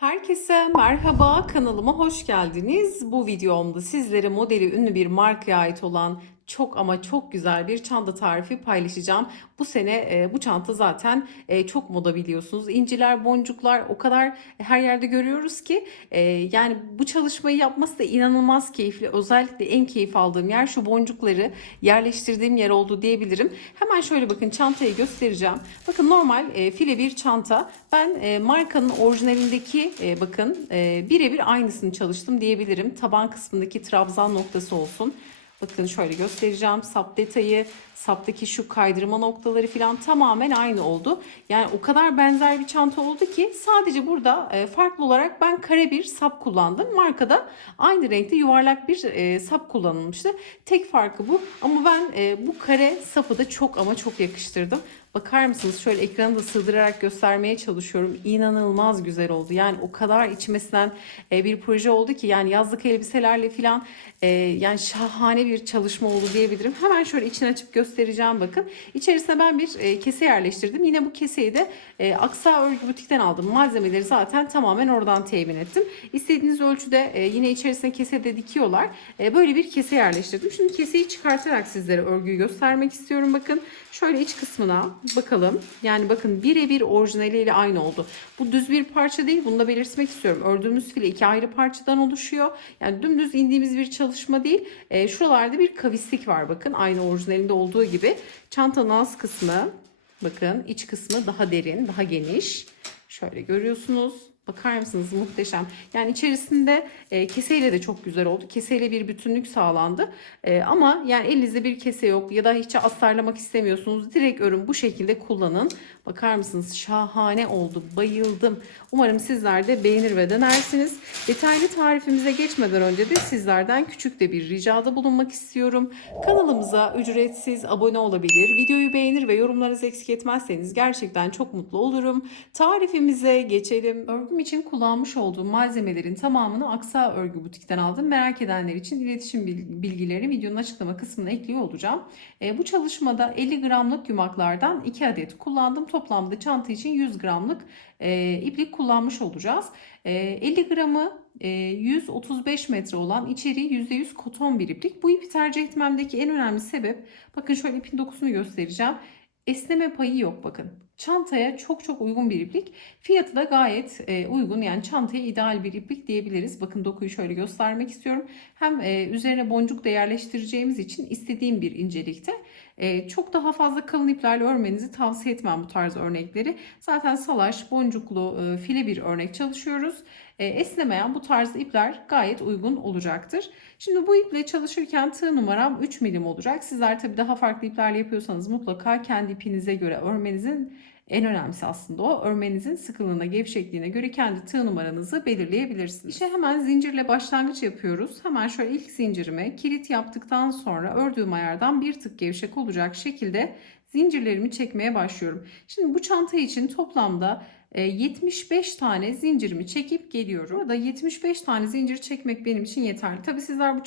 Herkese merhaba, kanalıma hoş geldiniz. Bu videomda sizlere modeli ünlü bir markaya ait olan çok ama çok güzel bir çanta tarifi paylaşacağım. Bu sene bu çanta zaten çok moda biliyorsunuz. İnciler, boncuklar o kadar her yerde görüyoruz ki yani bu çalışmayı yapması da inanılmaz keyifli. Özellikle en keyif aldığım yer şu boncukları yerleştirdiğim yer oldu diyebilirim. Hemen şöyle bakın çantayı göstereceğim. Bakın normal file bir çanta. Ben markanın orijinalindeki bakın birebir aynısını çalıştım diyebilirim. Taban kısmındaki trabzan noktası olsun. Bakın şöyle göstereceğim. Sap detayı, saptaki şu kaydırma noktaları falan tamamen aynı oldu. Yani o kadar benzer bir çanta oldu ki sadece burada farklı olarak ben kare bir sap kullandım. Markada aynı renkte yuvarlak bir sap kullanılmıştı. Tek farkı bu. Ama ben bu kare sapı da çok ama çok yakıştırdım. Bakar mısınız? Şöyle ekranı da sığdırarak göstermeye çalışıyorum. İnanılmaz güzel oldu. Yani o kadar içmesinden bir proje oldu ki yani yazlık elbiselerle falan yani şahane bir çalışma oldu diyebilirim. Hemen şöyle içini açıp göstereceğim bakın. İçerisine ben bir kese yerleştirdim. Yine bu keseyi de Aksa Örgü Butik'ten aldım. Malzemeleri zaten tamamen oradan temin ettim. İstediğiniz ölçüde yine içerisine kese de dikiyorlar. Böyle bir kese yerleştirdim. Şimdi keseyi çıkartarak sizlere örgüyü göstermek istiyorum. Bakın şöyle iç kısmına bakalım. Yani bakın birebir orijinaliyle aynı oldu. Bu düz bir parça değil. Bunu da belirtmek istiyorum. Ördüğümüz file iki ayrı parçadan oluşuyor. Yani dümdüz indiğimiz bir çalışma değil. Şuralarda bir kavislik var bakın. Aynı orijinalinde olduğu gibi. Çantanın alt kısmı bakın iç kısmı daha derin, daha geniş. Şöyle görüyorsunuz. Bakar mısınız? Muhteşem. Yani içerisinde keseyle de çok güzel oldu. Keseyle bir bütünlük sağlandı. Ama yani elinizde bir kese yok ya da hiç astarlamak istemiyorsunuz. Direkt örün bu şekilde kullanın. Bakar mısınız? Şahane oldu. Bayıldım. Umarım sizler de beğenir ve denersiniz. Detaylı tarifimize geçmeden önce de sizlerden küçük de bir ricada bulunmak istiyorum. Kanalımıza ücretsiz abone olabilir, videoyu beğenir ve yorumlarınızı eksik etmezseniz gerçekten çok mutlu olurum. Tarifimize geçelim. Örgüm için kullanmış olduğum malzemelerin tamamını Aksa Örgü Butik'ten aldım. Merak edenler için iletişim bilgilerini videonun açıklama kısmına ekliyor olacağım. Bu çalışmada 50 gramlık yumaklardan 2 adet kullandım. Toplamda çanta için 100 gramlık iplik kullanmış olacağız. 50 gramı 135 metre olan içeriği %100 koton bir iplik. Bu ipi tercih etmemdeki en önemli sebep bakın şöyle ipin dokusunu göstereceğim. Esneme payı yok bakın. Çantaya çok çok uygun bir iplik. Fiyatı da gayet uygun. Yani çantaya ideal bir iplik diyebiliriz. Bakın dokuyu şöyle göstermek istiyorum. Hem üzerine boncuk da yerleştireceğimiz için istediğim bir incelikte. Çok daha fazla kalın iplerle örmenizi tavsiye etmem bu tarz örnekleri. Zaten salaş, boncuklu, file bir örnek çalışıyoruz. Esnemeyen bu tarz ipler gayet uygun olacaktır. Şimdi bu iple çalışırken tığ numaram 3 milim olacak. Sizler tabii daha farklı iplerle yapıyorsanız mutlaka kendi ipinize göre örmenizin en önemlisi aslında o. Örmenizin sıkılığına, gevşekliğine göre kendi tığ numaranızı belirleyebilirsiniz. İşte hemen zincirle başlangıç yapıyoruz. Hemen şöyle ilk zincirime kilit yaptıktan sonra ördüğüm ayardan bir tık gevşek olacak şekilde zincirlerimi çekmeye başlıyorum. Şimdi bu çanta için toplamda 75 tane zincirimi çekip geliyorum. Burada 75 tane zincir çekmek benim için yeterli. Tabii sizler bu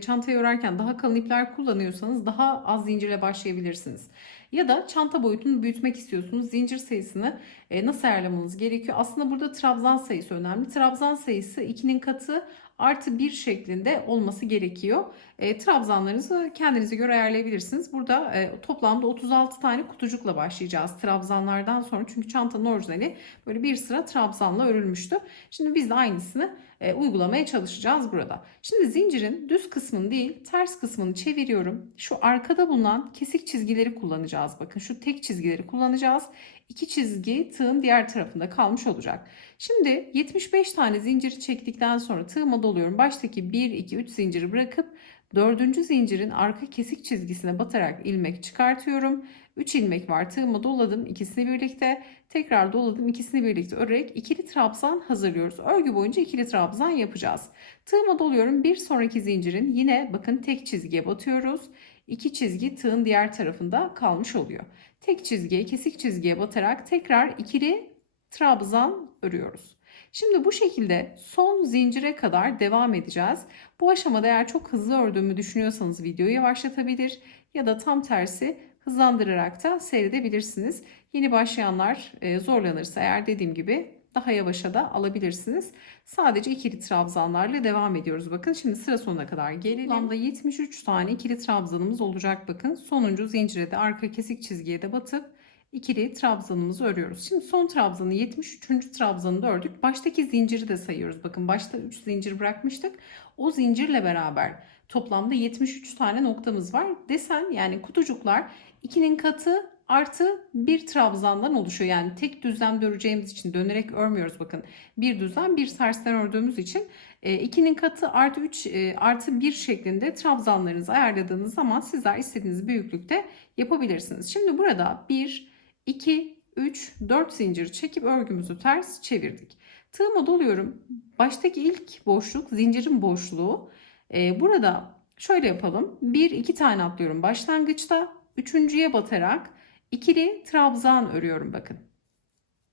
çantayı örerken daha kalın ipler kullanıyorsanız daha az zincirle başlayabilirsiniz. Ya da çanta boyutunu büyütmek istiyorsunuz. Zincir sayısını nasıl ayarlamanız gerekiyor? Aslında burada trabzan sayısı önemli. Trabzan sayısı 2'nin katı artı 1 şeklinde olması gerekiyor. Trabzanlarınızı kendinize göre ayarlayabilirsiniz. Burada toplamda 36 tane kutucukla başlayacağız trabzanlardan sonra. Çünkü çantanın orijinali böyle bir sıra trabzanla örülmüştü. Şimdi biz de aynısını uygulamaya çalışacağız burada. Şimdi zincirin düz kısmını değil ters kısmını çeviriyorum. Şu arkada bulunan kesik çizgileri kullanacağız. Bakın şu tek çizgileri kullanacağız. İki çizgi tığın diğer tarafında kalmış olacak. Şimdi 75 tane zinciri çektikten sonra tığıma doluyorum. Baştaki 1, 2, 3 zinciri bırakıp dördüncü zincirin arka kesik çizgisine batarak ilmek çıkartıyorum. 3 ilmek var. Tığıma doladım ikisini birlikte. Tekrar doladım ikisini birlikte örerek ikili trabzan hazırlıyoruz. Örgü boyunca ikili trabzan yapacağız. Tığıma doluyorum. Bir sonraki zincirin yine bakın tek çizgiye batıyoruz. İki çizgi tığın diğer tarafında kalmış oluyor. Tek çizgiye, kesik çizgiye batarak tekrar ikili trabzan örüyoruz. Şimdi bu şekilde son zincire kadar devam edeceğiz. Bu aşamada eğer çok hızlı ördüğümü düşünüyorsanız videoyu yavaşlatabilir ya da tam tersi hızlandırarak da seyredebilirsiniz. Yeni başlayanlar zorlanırsa eğer dediğim gibi daha yavaşa da alabilirsiniz. Sadece ikili trabzanlarla devam ediyoruz. Bakın şimdi sıra sonuna kadar gelelim. Toplamda 73 tane ikili trabzanımız olacak bakın. Sonuncu zincire de arka kesik çizgiye de batıp ikili trabzanımızı örüyoruz. Şimdi son trabzanı 73. trabzanı da ördük. Baştaki zinciri de sayıyoruz. Bakın başta 3 zincir bırakmıştık. O zincirle beraber toplamda 73 tane noktamız var. Desen yani kutucuklar 2'nin katı artı bir trabzandan oluşuyor. Yani tek düzlem öreceğimiz için dönerek örmüyoruz bakın. Bir düzlem bir tersten ördüğümüz için 2'nin katı artı 3 artı 1 şeklinde trabzanlarınızı ayarladığınız zaman sizler istediğiniz büyüklükte yapabilirsiniz. Şimdi burada 1, 2, 3, 4 zincir çekip örgümüzü ters çevirdik. Tığıma doluyorum. Baştaki ilk boşluk zincirin boşluğu. Burada şöyle yapalım. 1, 2 tane atlıyorum başlangıçta. Üçüncüye batarak ikili trabzan örüyorum bakın.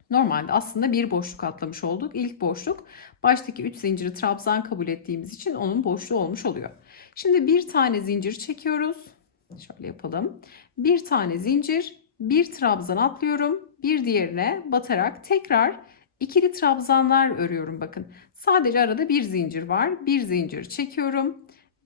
Normalde aslında bir boşluk atlamış olduk. İlk boşluk baştaki 3 zinciri trabzan kabul ettiğimiz için onun boşluğu olmuş oluyor. Şimdi bir tane zincir çekiyoruz. Şöyle yapalım. Bir tane zincir, bir trabzan atlıyorum. Bir diğerine batarak tekrar ikili trabzanlar örüyorum bakın. Sadece arada bir zincir var. Bir zincir çekiyorum.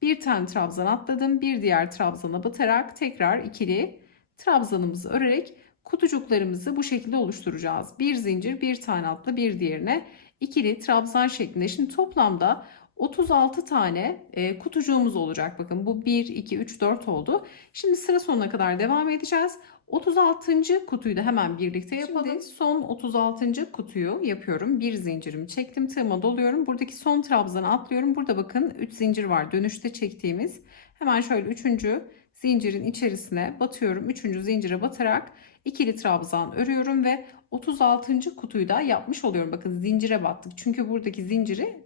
Bir tane trabzan atladım. Bir diğer trabzana batarak tekrar ikili trabzanımızı örerek kutucuklarımızı bu şekilde oluşturacağız. Bir zincir, bir tane atlı, bir diğerine ikili trabzan şeklinde. Şimdi toplamda 36 tane kutucuğumuz olacak. Bakın bu 1, 2, 3, 4 oldu. Şimdi sıra sonuna kadar devam edeceğiz. 36. kutuyu da hemen birlikte yapalım. Şimdi son 36. kutuyu yapıyorum. Bir zincirimi çektim, tığıma doluyorum. Buradaki son trabzanı atlıyorum. Burada bakın 3 zincir var dönüşte çektiğimiz. Hemen şöyle 3. zincirin içerisine batıyorum. 3. zincire batarak ikili trabzan örüyorum ve 36. kutuyu da yapmış oluyorum. Bakın zincire battık. Çünkü buradaki zinciri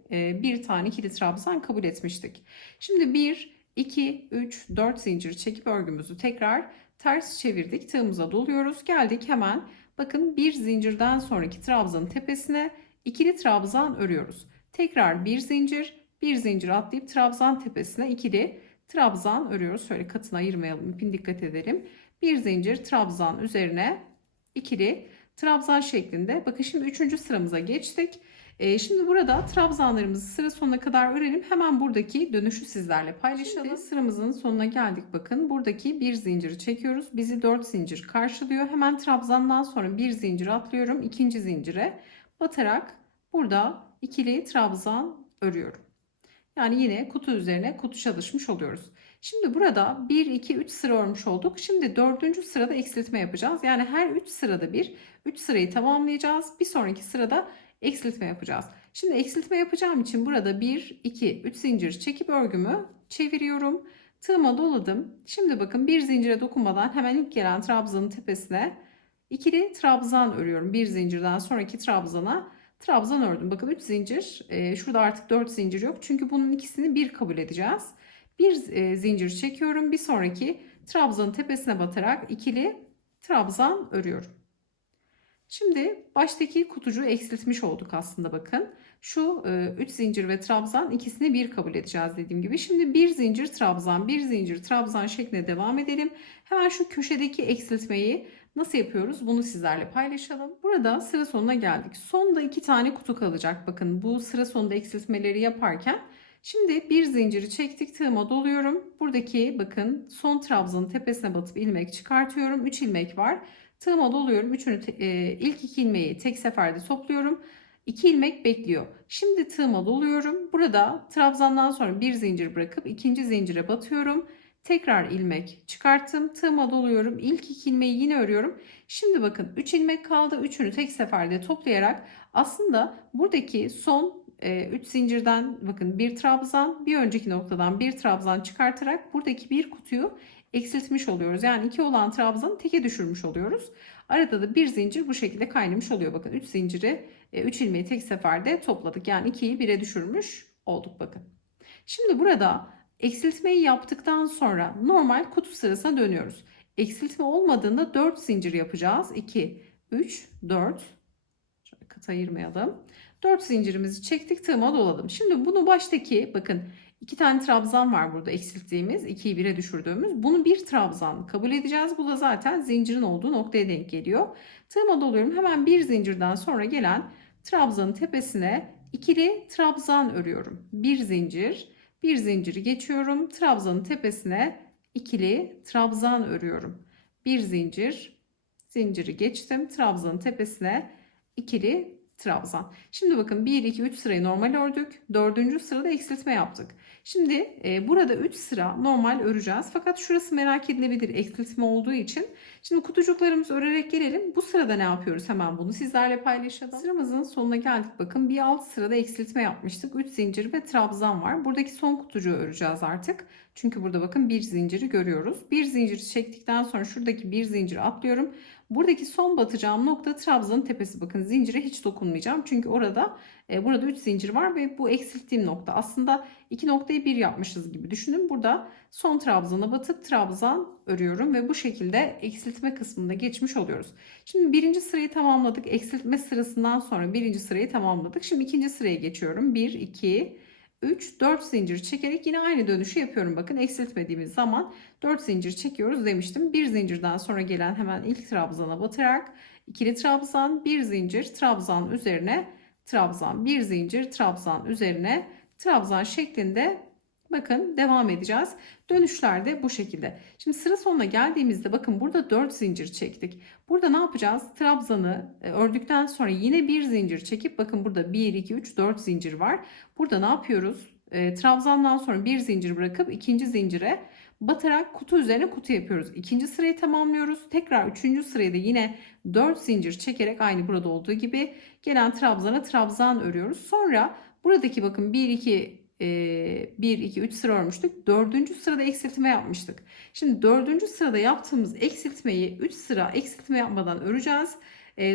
bir tane ikili trabzan kabul etmiştik. Şimdi 1, 2, 3, 4 zincir çekip örgümüzü tekrar ters çevirdik. Tığımıza doluyoruz. Geldik hemen bakın bir zincirden sonraki trabzanın tepesine ikili trabzan örüyoruz. Tekrar bir zincir atlayıp trabzan tepesine ikili trabzan örüyoruz. Şöyle katına ayırmayalım. İpin dikkat edelim. Bir zincir trabzan üzerine ikili trabzan şeklinde. Bakın şimdi 3. sıramıza geçtik. Şimdi burada trabzanlarımızı sıra sonuna kadar örelim. Hemen buradaki dönüşü sizlerle paylaşalım. Şimdi sıramızın sonuna geldik. Bakın buradaki bir zinciri çekiyoruz. Bizi 4 zincir karşılıyor. Hemen trabzandan sonra bir zincir atlıyorum. İkinci zincire batarak burada ikili trabzan örüyorum. Yani yine kutu üzerine kutu çalışmış oluyoruz. Şimdi burada 1, 2, 3 sıra örmüş olduk. Şimdi 4. sırada eksiltme yapacağız. Yani her 3 sırada bir 3 sırayı tamamlayacağız. Bir sonraki sırada eksiltme yapacağız. Şimdi eksiltme yapacağım için burada 1, 2, 3 zincir çekip örgümü çeviriyorum. Tığıma doladım. Şimdi bakın bir zincire dokunmadan hemen ilk gelen trabzanın tepesine ikili trabzan örüyorum. Bir zincirden sonraki trabzan ördüm. Bakın 3 zincir. Şurada artık 4 zincir yok. Çünkü bunun ikisini bir kabul edeceğiz. Bir zincir çekiyorum. Bir sonraki trabzanın tepesine batarak ikili trabzan örüyorum. Şimdi baştaki kutucuğu eksiltmiş olduk aslında bakın. Şu 3 zincir ve trabzan ikisini bir kabul edeceğiz dediğim gibi. Şimdi bir zincir trabzan, bir zincir trabzan şeklinde devam edelim. Hemen şu köşedeki eksiltmeyi nasıl yapıyoruz? Bunu sizlerle paylaşalım. Burada sıra sonuna geldik. Sonda 2 tane kutu kalacak. Bakın bu sıra sonunda eksiltmeleri yaparken. Şimdi bir zinciri çektik, tığıma doluyorum. Buradaki bakın son trabzanın tepesine batıp ilmek çıkartıyorum. 3 ilmek var. Tığıma doluyorum. İlk 2 ilmeği tek seferde topluyorum. 2 ilmek bekliyor. Şimdi tığıma doluyorum. Burada trabzandan sonra bir zincir bırakıp ikinci zincire batıyorum. Tekrar ilmek çıkarttım. Tığıma doluyorum. İlk 2 ilmeği yine örüyorum. Şimdi bakın 3 ilmek kaldı. Üçünü tek seferde toplayarak aslında buradaki son 3 zincirden bakın bir trabzan, bir önceki noktadan bir trabzan çıkartarak buradaki bir kutuyu eksiltmiş oluyoruz. Yani 2 olan trabzanı teke düşürmüş oluyoruz. Arada da bir zincir bu şekilde kaynamış oluyor. Bakın 3 zinciri 3 ilmeği tek seferde topladık. Yani 2'yi 1'e düşürmüş olduk bakın. Şimdi burada eksiltmeyi yaptıktan sonra normal kutu sırasına dönüyoruz. Eksiltme olmadığında 4 zincir yapacağız. 2, 3, 4. Şöyle kat ayırmayalım. 4 zincirimizi çektik, tığıma doladım. Şimdi bunu baştaki bakın 2 tane trabzan var burada eksilttiğimiz, 2'yi 1'e düşürdüğümüz. Bunu bir trabzan kabul edeceğiz. Bu da zaten zincirin olduğu noktaya denk geliyor. Tığıma doluyorum. Hemen bir zincirden sonra gelen Trabzanın tepesine ikili trabzan örüyorum. Bir zincir, bir zinciri geçiyorum. Trabzanın tepesine ikili trabzan örüyorum. Bir zincir, zinciri geçtim. Trabzanın tepesine ikili trabzan. Şimdi bakın 1, 2, 3 sırayı normal ördük. Dördüncü sırada eksiltme yaptık. Şimdi burada 3 sıra normal öreceğiz. Fakat şurası merak edilebilir eksiltme olduğu için. Şimdi kutucuklarımızı örerek gelelim. Bu sırada ne yapıyoruz? Hemen bunu sizlerle paylaşalım. Sıramızın sonuna geldik. Bakın bir alt sırada eksiltme yapmıştık. 3 zincir ve trabzan var. Buradaki son kutucuğu öreceğiz artık. Çünkü burada bakın bir zinciri görüyoruz. Bir zincir çektikten sonra şuradaki bir zinciri atlıyorum. Buradaki son batacağım nokta trabzanın tepesi. Bakın zincire hiç dokunmayacağım. Çünkü burada 3 zincir var ve bu eksilttiğim nokta. Aslında iki noktayı bir yapmışız gibi düşünün. Burada son trabzana batıp trabzan örüyorum ve bu şekilde eksiltme kısmında geçmiş oluyoruz. Şimdi birinci sırayı tamamladık. Eksiltme sırasından sonra birinci sırayı tamamladık. Şimdi ikinci sıraya geçiyorum. 1, 2, 3, 4 zincir çekerek yine aynı dönüşü yapıyorum. Bakın eksiltmediğimiz zaman 4 zincir çekiyoruz demiştim. Bir zincirden sonra gelen hemen ilk trabzana batarak ikili trabzan, bir zincir, trabzan üzerine trabzan, bir zincir, trabzan üzerine trabzan şeklinde bakın devam edeceğiz. Dönüşler de bu şekilde. Şimdi sıra sonuna geldiğimizde bakın burada 4 zincir çektik. Burada ne yapacağız? Trabzanı ördükten sonra yine bir zincir çekip bakın burada 1, 2, 3, 4 zincir var. Burada ne yapıyoruz? Trabzandan sonra bir zincir bırakıp ikinci zincire batarak kutu üzerine kutu yapıyoruz. İkinci sırayı tamamlıyoruz. Tekrar üçüncü sırayı da yine 4 zincir çekerek aynı burada olduğu gibi gelen trabzana trabzan örüyoruz. Sonra buradaki bakın 1, 2, 3 sıra örmüştük. Dördüncü sırada eksiltme yapmıştık. Şimdi dördüncü sırada yaptığımız eksiltmeyi 3 sıra eksiltme yapmadan öreceğiz.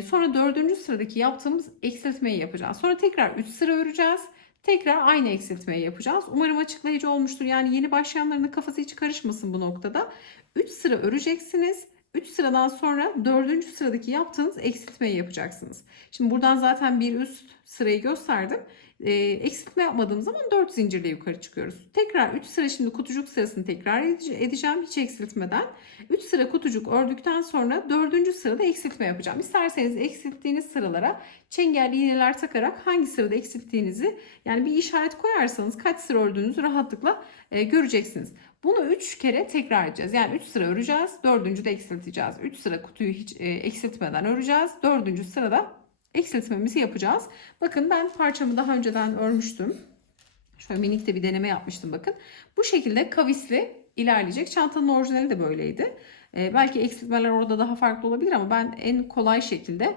Sonra dördüncü sıradaki yaptığımız eksiltmeyi yapacağız. Sonra tekrar 3 sıra öreceğiz. Tekrar aynı eksiltmeyi yapacağız. Umarım açıklayıcı olmuştur. Yani yeni başlayanların da kafası hiç karışmasın bu noktada. 3 sıra öreceksiniz. 3 sıradan sonra 4. sıradaki yaptığınız eksiltmeyi yapacaksınız. Şimdi buradan zaten bir üst sırayı gösterdim. Eksiltme yapmadığım zaman 4 zincirle yukarı çıkıyoruz. Tekrar 3 sıra şimdi kutucuk sırasını tekrar edeceğim hiç eksiltmeden. 3 sıra kutucuk ördükten sonra 4. sırada eksiltme yapacağım. İsterseniz eksilttiğiniz sıralara çengelli iğneler takarak hangi sırada eksilttiğinizi yani bir işaret koyarsanız kaç sıra ördüğünüzü rahatlıkla göreceksiniz. Bunu 3 kere tekrar edeceğiz. Yani 3 sıra öreceğiz. 4. de eksilteceğiz. 3 sıra kutuyu hiç eksiltmeden öreceğiz. 4. sırada eksiltmemizi yapacağız. Bakın ben parçamı daha önceden örmüştüm. Şöyle minik de bir deneme yapmıştım bakın. Bu şekilde kavisli ilerleyecek. Çantanın orijinali de böyleydi. Belki eksiltmeler orada daha farklı olabilir ama ben en kolay şekilde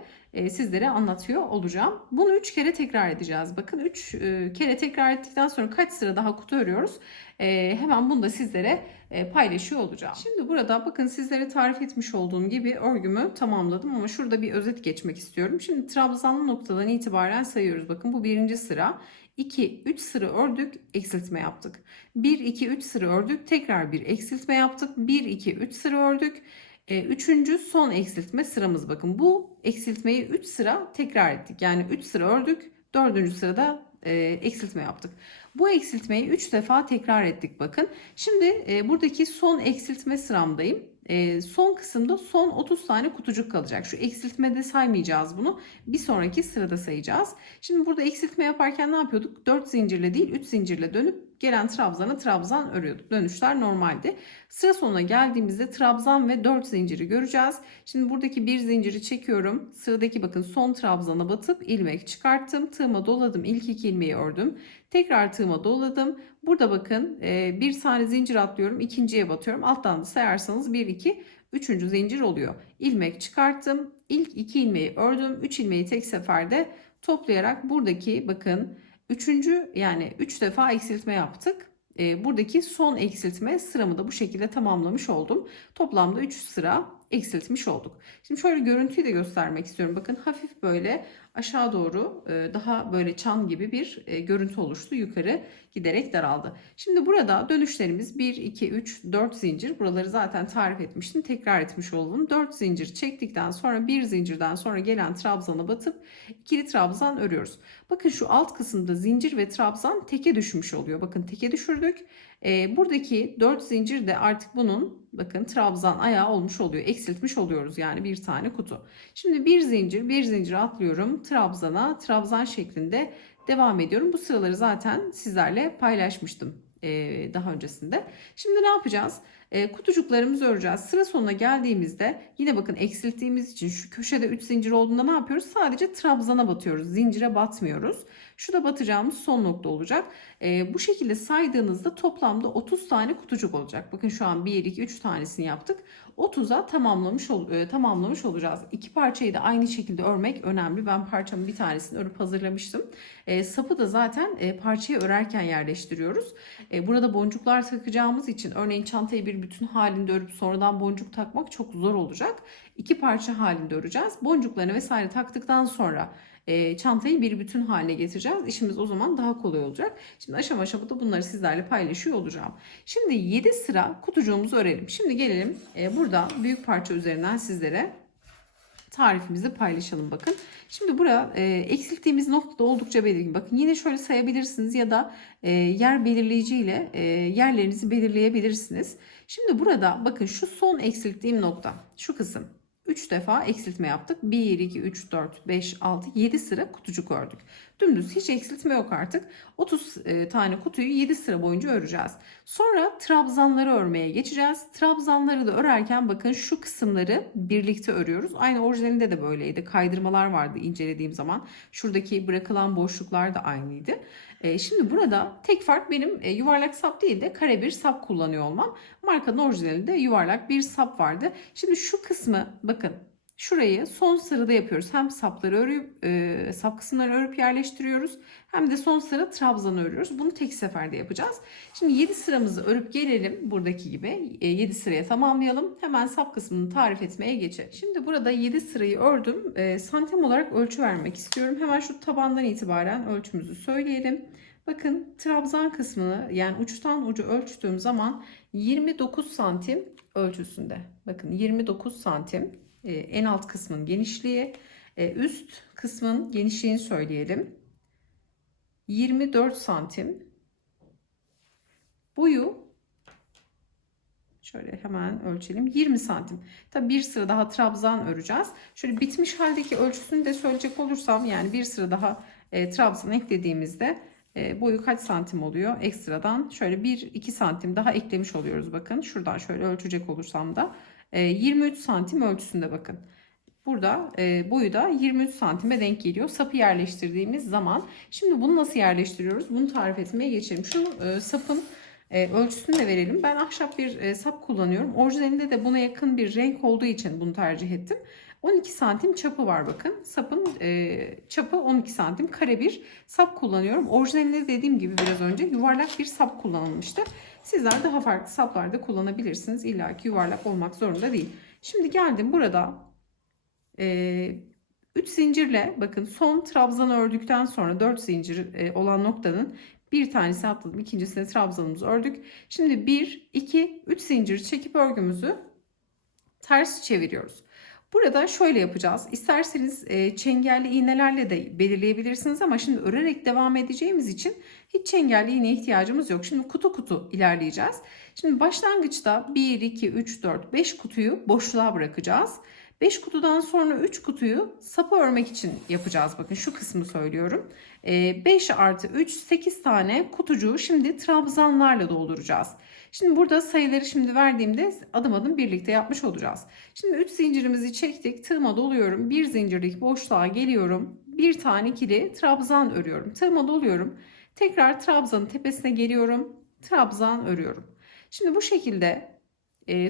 sizlere anlatıyor olacağım. Bunu 3 kere tekrar edeceğiz. Bakın 3 kere tekrar ettikten sonra kaç sıra daha kutu örüyoruz? Hemen bunu da sizlere paylaşıyor olacağım. Şimdi burada bakın sizlere tarif etmiş olduğum gibi örgümü tamamladım ama şurada bir özet geçmek istiyorum. Şimdi trabzanlı noktadan itibaren sayıyoruz. Bakın bu birinci sıra. 2, 3 sıra ördük, eksiltme yaptık. 1, 2, 3 sıra ördük, tekrar bir eksiltme yaptık. 1, 2, 3 sıra ördük. Üçüncü son eksiltme sıramız bakın. Bu eksiltmeyi 3 sıra tekrar ettik. Yani 3 sıra ördük, dördüncü sırada eksiltme yaptık. Bu eksiltmeyi 3 defa tekrar ettik bakın. Şimdi buradaki son eksiltme sıramdayım. Son kısımda son 30 tane kutucuk kalacak. Şu eksiltmede saymayacağız bunu. Bir sonraki sırada sayacağız. Şimdi burada eksiltme yaparken ne yapıyorduk? 4 zincirle değil 3 zincirle dönüp gelen trabzana trabzan örüyorduk. Dönüşler normaldi. Sıra sonuna geldiğimizde trabzan ve 4 zinciri göreceğiz. Şimdi buradaki bir zinciri çekiyorum. Sıradaki bakın son trabzana batıp ilmek çıkarttım. Tığıma doladım. İlk 2 ilmeği ördüm. Tekrar tığıma doladım. Burada bakın bir tane zincir atlıyorum. İkinciye batıyorum. Alttan da sayarsanız 1, 2, 3. zincir oluyor. İlmek çıkarttım. İlk 2 ilmeği ördüm. 3 ilmeği tek seferde toplayarak buradaki bakın 3. yani 3 defa eksiltme yaptık. Buradaki son eksiltme sıramı da bu şekilde tamamlamış oldum. Toplamda 3 sıra eksiltmiş olduk. Şimdi şöyle görüntüyü de göstermek istiyorum. Bakın hafif böyle aşağı doğru daha böyle çan gibi bir görüntü oluştu. Yukarı giderek daraldı. Şimdi burada dönüşlerimiz 1, 2, 3, 4 zincir. Buraları zaten tarif etmiştim. Tekrar etmiş oldum. 4 zincir çektikten sonra bir zincirden sonra gelen trabzana batıp ikili trabzan örüyoruz. Bakın şu alt kısımda zincir ve trabzan teke düşmüş oluyor. Bakın teke düşürdük. Buradaki 4 zincir de artık bunun bakın trabzan ayağı olmuş oluyor. Eksiltmiş oluyoruz yani bir tane kutu. Şimdi bir zincir atlıyorum. Trabzan şeklinde devam ediyorum. Bu sıraları zaten sizlerle paylaşmıştım daha öncesinde. Şimdi ne yapacağız? Kutucuklarımızı öreceğiz. Sıra sonuna geldiğimizde yine bakın eksilttiğimiz için şu köşede 3 zincir olduğunda ne yapıyoruz? Sadece trabzana batıyoruz. Zincire batmıyoruz. Şu da batacağımız son nokta olacak. Bu şekilde saydığınızda toplamda 30 tane kutucuk olacak. Bakın şu an 1, 2, 3 tanesini yaptık. 30'a tamamlamış olacağız. İki parçayı da aynı şekilde örmek önemli. Ben parçamın bir tanesini örüp hazırlamıştım. Sapı da zaten parçayı örerken yerleştiriyoruz. Burada boncuklar takacağımız için örneğin çantayı bir bütün halinde örüp sonradan boncuk takmak çok zor olacak. İki parça halinde öreceğiz. Boncuklarını vesaire taktıktan sonra çantayı bir bütün haline getireceğiz. İşimiz o zaman daha kolay olacak. Şimdi aşama aşama da bunları sizlerle paylaşıyor olacağım. Şimdi 7 sıra kutucuğumuzu örelim. Şimdi gelelim burada büyük parça üzerinden sizlere tarifimizi paylaşalım bakın. Şimdi burada eksilttiğimiz nokta da oldukça belirgin. Bakın yine şöyle sayabilirsiniz ya da yer belirleyici ile yerlerinizi belirleyebilirsiniz. Şimdi burada bakın şu son eksilttiğim nokta şu kısım. 3 defa eksiltme yaptık. 1, 2, 3, 4, 5, 6, 7 sıra kutucuk ördük. Dümdüz hiç eksiltme yok artık. 30 tane kutuyu 7 sıra boyunca öreceğiz. Sonra trabzanları örmeye geçeceğiz. Trabzanları da örerken bakın şu kısımları birlikte örüyoruz. Aynı orijinalinde de böyleydi. Kaydırmalar vardı incelediğim zaman. Şuradaki bırakılan boşluklar da aynıydı. Şimdi burada tek fark benim yuvarlak sap değil de kare bir sap kullanıyor olmam. Markanın orijinalinde yuvarlak bir sap vardı. Şimdi şu kısmı bakın. Şurayı son sırada yapıyoruz. Hem sapları örüp sap kısımları örüp yerleştiriyoruz. Hem de son sıra trabzanı örüyoruz. Bunu tek seferde yapacağız. Şimdi 7 sıramızı örüp gelelim. Buradaki gibi 7 sıraya tamamlayalım. Hemen sap kısmını tarif etmeye geçelim. Şimdi burada 7 sırayı ördüm. Santim olarak ölçü vermek istiyorum. Hemen şu tabandan itibaren ölçümüzü söyleyelim. Bakın trabzan kısmını yani uçtan ucu ölçtüğüm zaman 29 santim ölçüsünde. Bakın 29 santim en alt kısmın genişliği. Üst kısmın genişliğini söyleyelim. 24 santim. Boyu şöyle hemen ölçelim. 20 santim. Tabi bir sıra daha trabzan öreceğiz. Şöyle bitmiş haldeki ölçüsünü de söyleyecek olursam yani bir sıra daha trabzan eklediğimizde boyu kaç santim oluyor? Ekstradan şöyle 1-2 santim daha eklemiş oluyoruz. Bakın şuradan şöyle ölçecek olursam da 23 santim ölçüsünde bakın. Burada boyu da 23 santime denk geliyor. Sapı yerleştirdiğimiz zaman. Şimdi bunu nasıl yerleştiriyoruz? Bunu tarif etmeye geçelim. Şu sapın ölçüsünü de verelim. Ben ahşap bir sap kullanıyorum. Orijinalinde de buna yakın bir renk olduğu için bunu tercih ettim. 12 santim çapı var bakın. Sapın çapı 12 santim. Kare bir sap kullanıyorum. Orijinalinde dediğim gibi biraz önce yuvarlak bir sap kullanılmıştı. Sizler daha farklı saplarda kullanabilirsiniz. İlla ki yuvarlak olmak zorunda değil. Şimdi geldim burada 3 zincirle bakın son trabzanı ördükten sonra 4 zincir olan noktanın bir tanesi atladım. İkincisine trabzanımızı ördük. Şimdi 1, 2, 3 zincir çekip örgümüzü ters çeviriyoruz. Burada şöyle yapacağız. İsterseniz çengelli iğnelerle de belirleyebilirsiniz ama şimdi örerek devam edeceğimiz için hiç çengelli iğneye ihtiyacımız yok. Şimdi kutu kutu ilerleyeceğiz. Şimdi başlangıçta 1, 2, 3, 4, 5 kutuyu boşluğa bırakacağız. 5 kutudan sonra 3 kutuyu sapı örmek için yapacağız. Bakın şu kısmı söylüyorum. 5 artı 3 8 tane kutucuğu şimdi trabzanlarla dolduracağız. Şimdi burada sayıları şimdi verdiğimde adım adım birlikte yapmış olacağız. Şimdi 3 zincirimizi çektik. Tığıma doluyorum. Bir zincirlik boşluğa geliyorum. Bir tane ikili trabzan örüyorum. Tığıma doluyorum. Tekrar trabzanın tepesine geliyorum. Trabzan örüyorum. Şimdi bu şekilde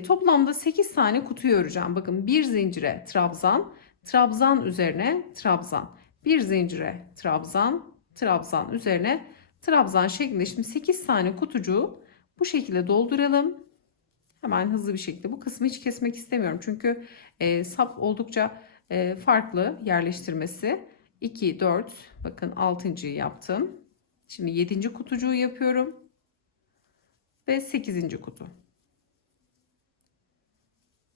toplamda 8 tane kutuyu öreceğim. Bakın bir zincire trabzan, trabzan üzerine trabzan. Bir zincire trabzan, trabzan üzerine trabzan şeklinde. Şimdi 8 tane kutucuğu bu şekilde dolduralım. Hemen hızlı bir şekilde. Bu kısmı hiç kesmek istemiyorum. Çünkü sap oldukça farklı yerleştirmesi. 2, 4, bakın 6.'yı yaptım. Şimdi 7. kutucuğu yapıyorum. Ve 8. kutu.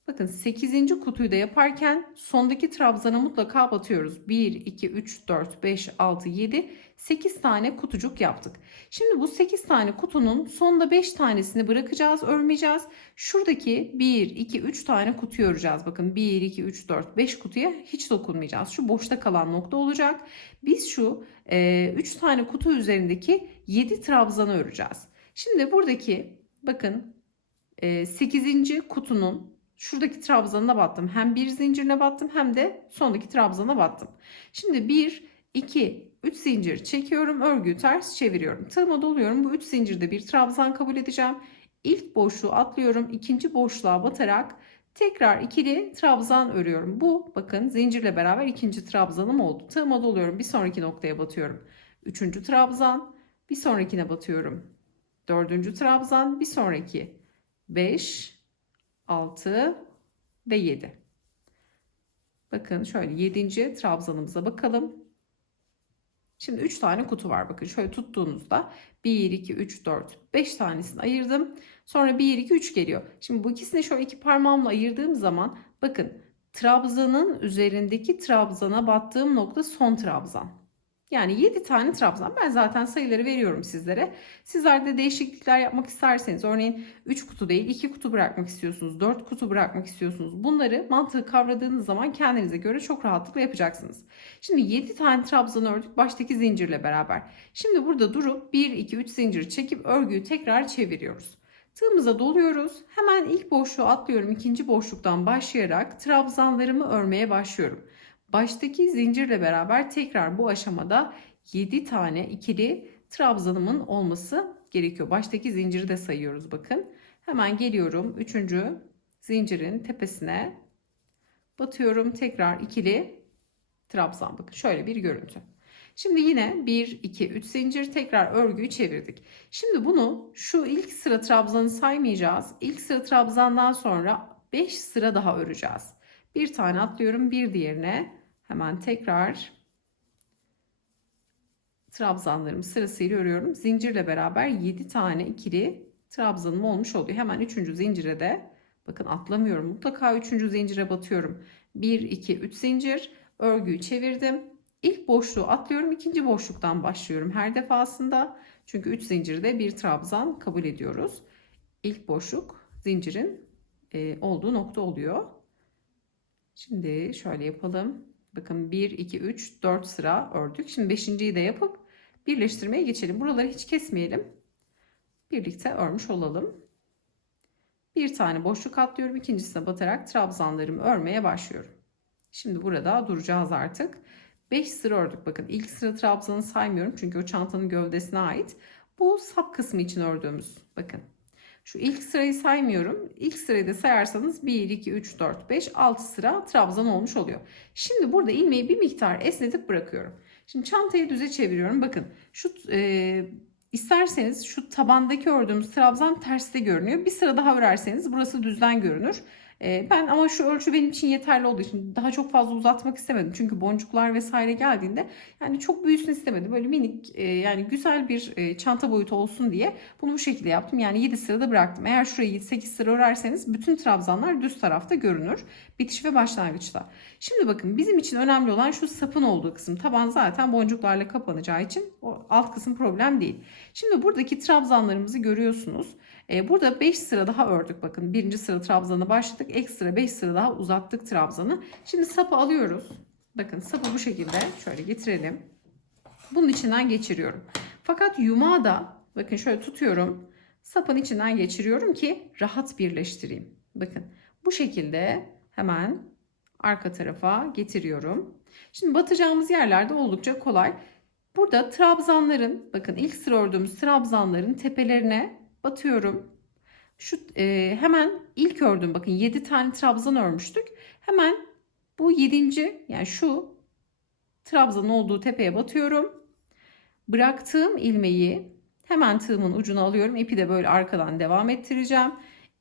Bakın 8. kutuyu da yaparken sondaki trabzana mutlaka batıyoruz. 1, 2, 3, 4, 5, 6, 7, 8 tane kutucuk yaptık. Şimdi bu 8 tane kutunun sonda 5 tanesini bırakacağız, örmeyeceğiz. Şuradaki 1, 2, 3 tane kutuyu öreceğiz. Bakın 1, 2, 3, 4, 5 kutuya hiç dokunmayacağız. Şu boşta kalan nokta olacak. Biz şu 3 tane kutu üzerindeki 7 trabzanı öreceğiz. Şimdi buradaki bakın 8. kutunun şuradaki trabzanına battım. Hem bir zincirine battım hem de sondaki trabzana battım. Şimdi 1, 2, 3 zincir çekiyorum. Örgüyü ters çeviriyorum. Tığıma doluyorum. Bu 3 zincirde bir trabzan kabul edeceğim. İlk boşluğu atlıyorum. İkinci boşluğa batarak tekrar ikili trabzan örüyorum. Bu bakın zincirle beraber ikinci trabzanım oldu. Tığıma doluyorum. Bir sonraki noktaya batıyorum. Üçüncü trabzan. Bir sonrakine batıyorum. Dördüncü trabzan. Bir sonraki. 5, 6 ve 7. Bakın şöyle 7. trabzanımıza bakalım. Şimdi 3 tane kutu var. Bakın şöyle tuttuğunuzda 1, 2, 3, 4, 5 tanesini ayırdım. Sonra 1, 2, 3 geliyor. Şimdi bu ikisini şöyle iki parmağımla ayırdığım zaman bakın trabzanın üzerindeki trabzana battığım nokta son trabzan. Yani 7 tane trabzan. Ben zaten sayıları veriyorum sizlere. Sizler de değişiklikler yapmak isterseniz örneğin 3 kutu değil 2 kutu bırakmak istiyorsunuz. 4 kutu bırakmak istiyorsunuz. Bunları mantığı kavradığınız zaman kendinize göre çok rahatlıkla yapacaksınız. Şimdi 7 tane trabzan ördük baştaki zincirle beraber. Şimdi burada durup 1, 2, 3 zincir çekip örgüyü tekrar çeviriyoruz. Tığımıza doluyoruz. Hemen ilk boşluğu atlıyorum. İkinci boşluktan başlayarak trabzanlarımı örmeye başlıyorum. Baştaki zincirle beraber tekrar bu aşamada 7 tane ikili trabzanımın olması gerekiyor. Baştaki zinciri de sayıyoruz bakın. Hemen geliyorum 3. zincirin tepesine batıyorum. Tekrar ikili trabzan bakın şöyle bir görüntü. Şimdi yine 1, 2, 3 zincir tekrar örgüyü çevirdik. Şimdi bunu şu ilk sıra trabzanı saymayacağız. İlk sıra trabzandan sonra 5 sıra daha öreceğiz. Bir tane atlıyorum bir diğerine. Hemen tekrar trabzanlarımı sırasıyla örüyorum. Zincirle beraber 7 tane ikili trabzanım olmuş oluyor. Hemen 3. zincire de bakın atlamıyorum. Mutlaka 3. zincire batıyorum. 1, 2, 3 zincir. Örgüyü çevirdim. İlk boşluğu atlıyorum. İkinci boşluktan başlıyorum her defasında. Çünkü 3 zincirde bir trabzan kabul ediyoruz. İlk boşluk zincirin olduğu nokta oluyor. Şimdi şöyle yapalım. Bakın 1, 2, 3, 4 sıra ördük. Şimdi 5.'yi de yapıp birleştirmeye geçelim. Buraları hiç kesmeyelim. Birlikte örmüş olalım. Bir tane boşluk atlıyorum. İkincisine batarak trabzanlarımı örmeye başlıyorum. Şimdi burada duracağız artık. 5 sıra ördük. Bakın ilk sıra trabzanı saymıyorum. Çünkü o çantanın gövdesine ait. Bu sap kısmı için ördüğümüz. Bakın. Şu ilk sırayı saymıyorum. İlk sırayı da sayarsanız 1, 2, 3, 4, 5, 6 sıra trabzan olmuş oluyor. Şimdi burada ilmeği bir miktar esnetip bırakıyorum. Şimdi çantayı düze çeviriyorum. Bakın şu isterseniz şu tabandaki ördüğümüz trabzan terste görünüyor. Bir sıra daha örerseniz burası düzden görünür. Ben ama şu ölçü benim için yeterli olduğu için daha çok fazla uzatmak istemedim. Çünkü boncuklar vesaire geldiğinde yani çok büyüsün istemedim. Böyle minik yani güzel bir çanta boyutu olsun diye bunu bu şekilde yaptım. Yani 7 sırada bıraktım. Eğer şurayı 8 sıra örerseniz bütün trabzanlar düz tarafta görünür. Bitiş ve başlangıçta. Şimdi bakın bizim için önemli olan şu sapın olduğu kısım. Taban zaten boncuklarla kapanacağı için o alt kısım problem değil. Şimdi buradaki trabzanlarımızı görüyorsunuz. Burada 5 sıra daha ördük. Bakın birinci sıra trabzanı başladık. Ekstra 5 sıra daha uzattık trabzanı. Şimdi sapı alıyoruz. Bakın sapı bu şekilde şöyle getirelim. Bunun içinden geçiriyorum. Fakat yumağı da bakın şöyle tutuyorum. Sapın içinden geçiriyorum ki rahat birleştireyim. Bakın bu şekilde hemen arka tarafa getiriyorum. Şimdi batacağımız yerlerde oldukça kolay. Burada trabzanların bakın ilk sıra ördüğümüz trabzanların tepelerine batıyorum. Şu hemen ilk ördüm bakın 7 tane trabzan örmüştük. Hemen bu 7. yani şu trabzanın olduğu tepeye batıyorum. Bıraktığım ilmeği hemen tığımın ucuna alıyorum. İpi de böyle arkadan devam ettireceğim.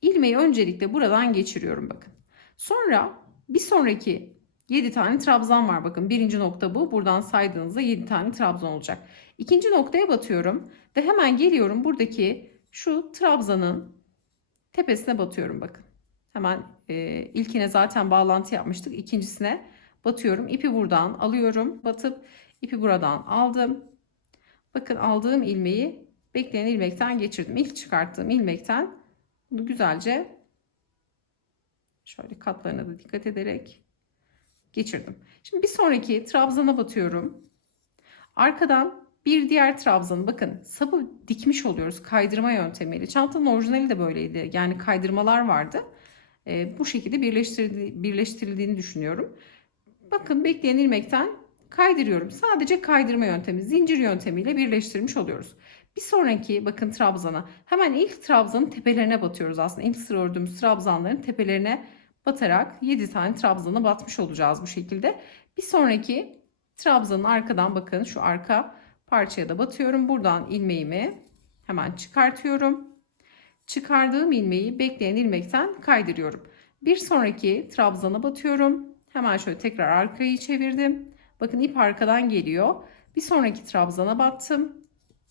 İlmeği öncelikle buradan geçiriyorum bakın. Sonra bir sonraki 7 tane trabzan var bakın. Birinci nokta bu. Buradan saydığınızda 7 tane trabzan olacak. İkinci noktaya batıyorum ve hemen geliyorum buradaki şu trabzanın tepesine batıyorum bakın. Hemen ilkine zaten bağlantı yapmıştık. İkincisine batıyorum. İpi buradan alıyorum. Batıp ipi buradan aldım. Bakın aldığım ilmeği bekleyen ilmekten geçirdim. İlk çıkarttığım ilmekten bunu güzelce şöyle katlarına da dikkat ederek geçirdim. Şimdi bir sonraki trabzana batıyorum. Arkadan bir diğer trabzanı, bakın sapı dikmiş oluyoruz kaydırma yöntemiyle. Çantanın orijinali de böyleydi. Yani kaydırmalar vardı. Bu şekilde birleştirildiğini düşünüyorum. Bakın bekleyen ilmekten kaydırıyorum. Sadece kaydırma yöntemi, zincir yöntemiyle birleştirmiş oluyoruz. Bir sonraki bakın trabzana hemen ilk trabzanın tepelerine batıyoruz aslında. İlk sıra ördüğümüz trabzanların tepelerine batarak 7 tane trabzana batmış olacağız bu şekilde. Bir sonraki trabzanın arkadan bakın şu arka parçaya da batıyorum. Buradan ilmeğimi hemen çıkartıyorum. Çıkardığım ilmeği bekleyen ilmekten kaydırıyorum. Bir sonraki trabzana batıyorum. Hemen şöyle tekrar arkayı çevirdim. Bakın ip arkadan geliyor. Bir sonraki trabzana battım.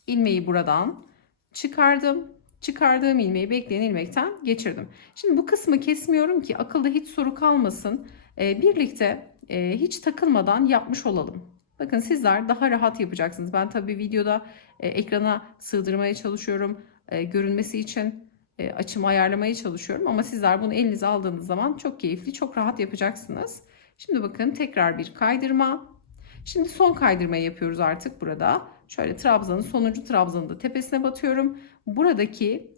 İlmeği buradan çıkardım. Çıkardığım ilmeği bekleyen ilmekten geçirdim. Şimdi bu kısmı kesmiyorum ki akılda hiç soru kalmasın. Birlikte hiç takılmadan yapmış olalım. Bakın sizler daha rahat yapacaksınız. Ben tabii videoda ekrana sığdırmaya çalışıyorum. Görünmesi için açımı ayarlamaya çalışıyorum. Ama sizler bunu elinize aldığınız zaman çok keyifli, çok rahat yapacaksınız. Şimdi bakın tekrar bir kaydırma. Şimdi son kaydırmayı yapıyoruz artık burada. Şöyle trabzanın sonuncu trabzanın da tepesine batıyorum. Buradaki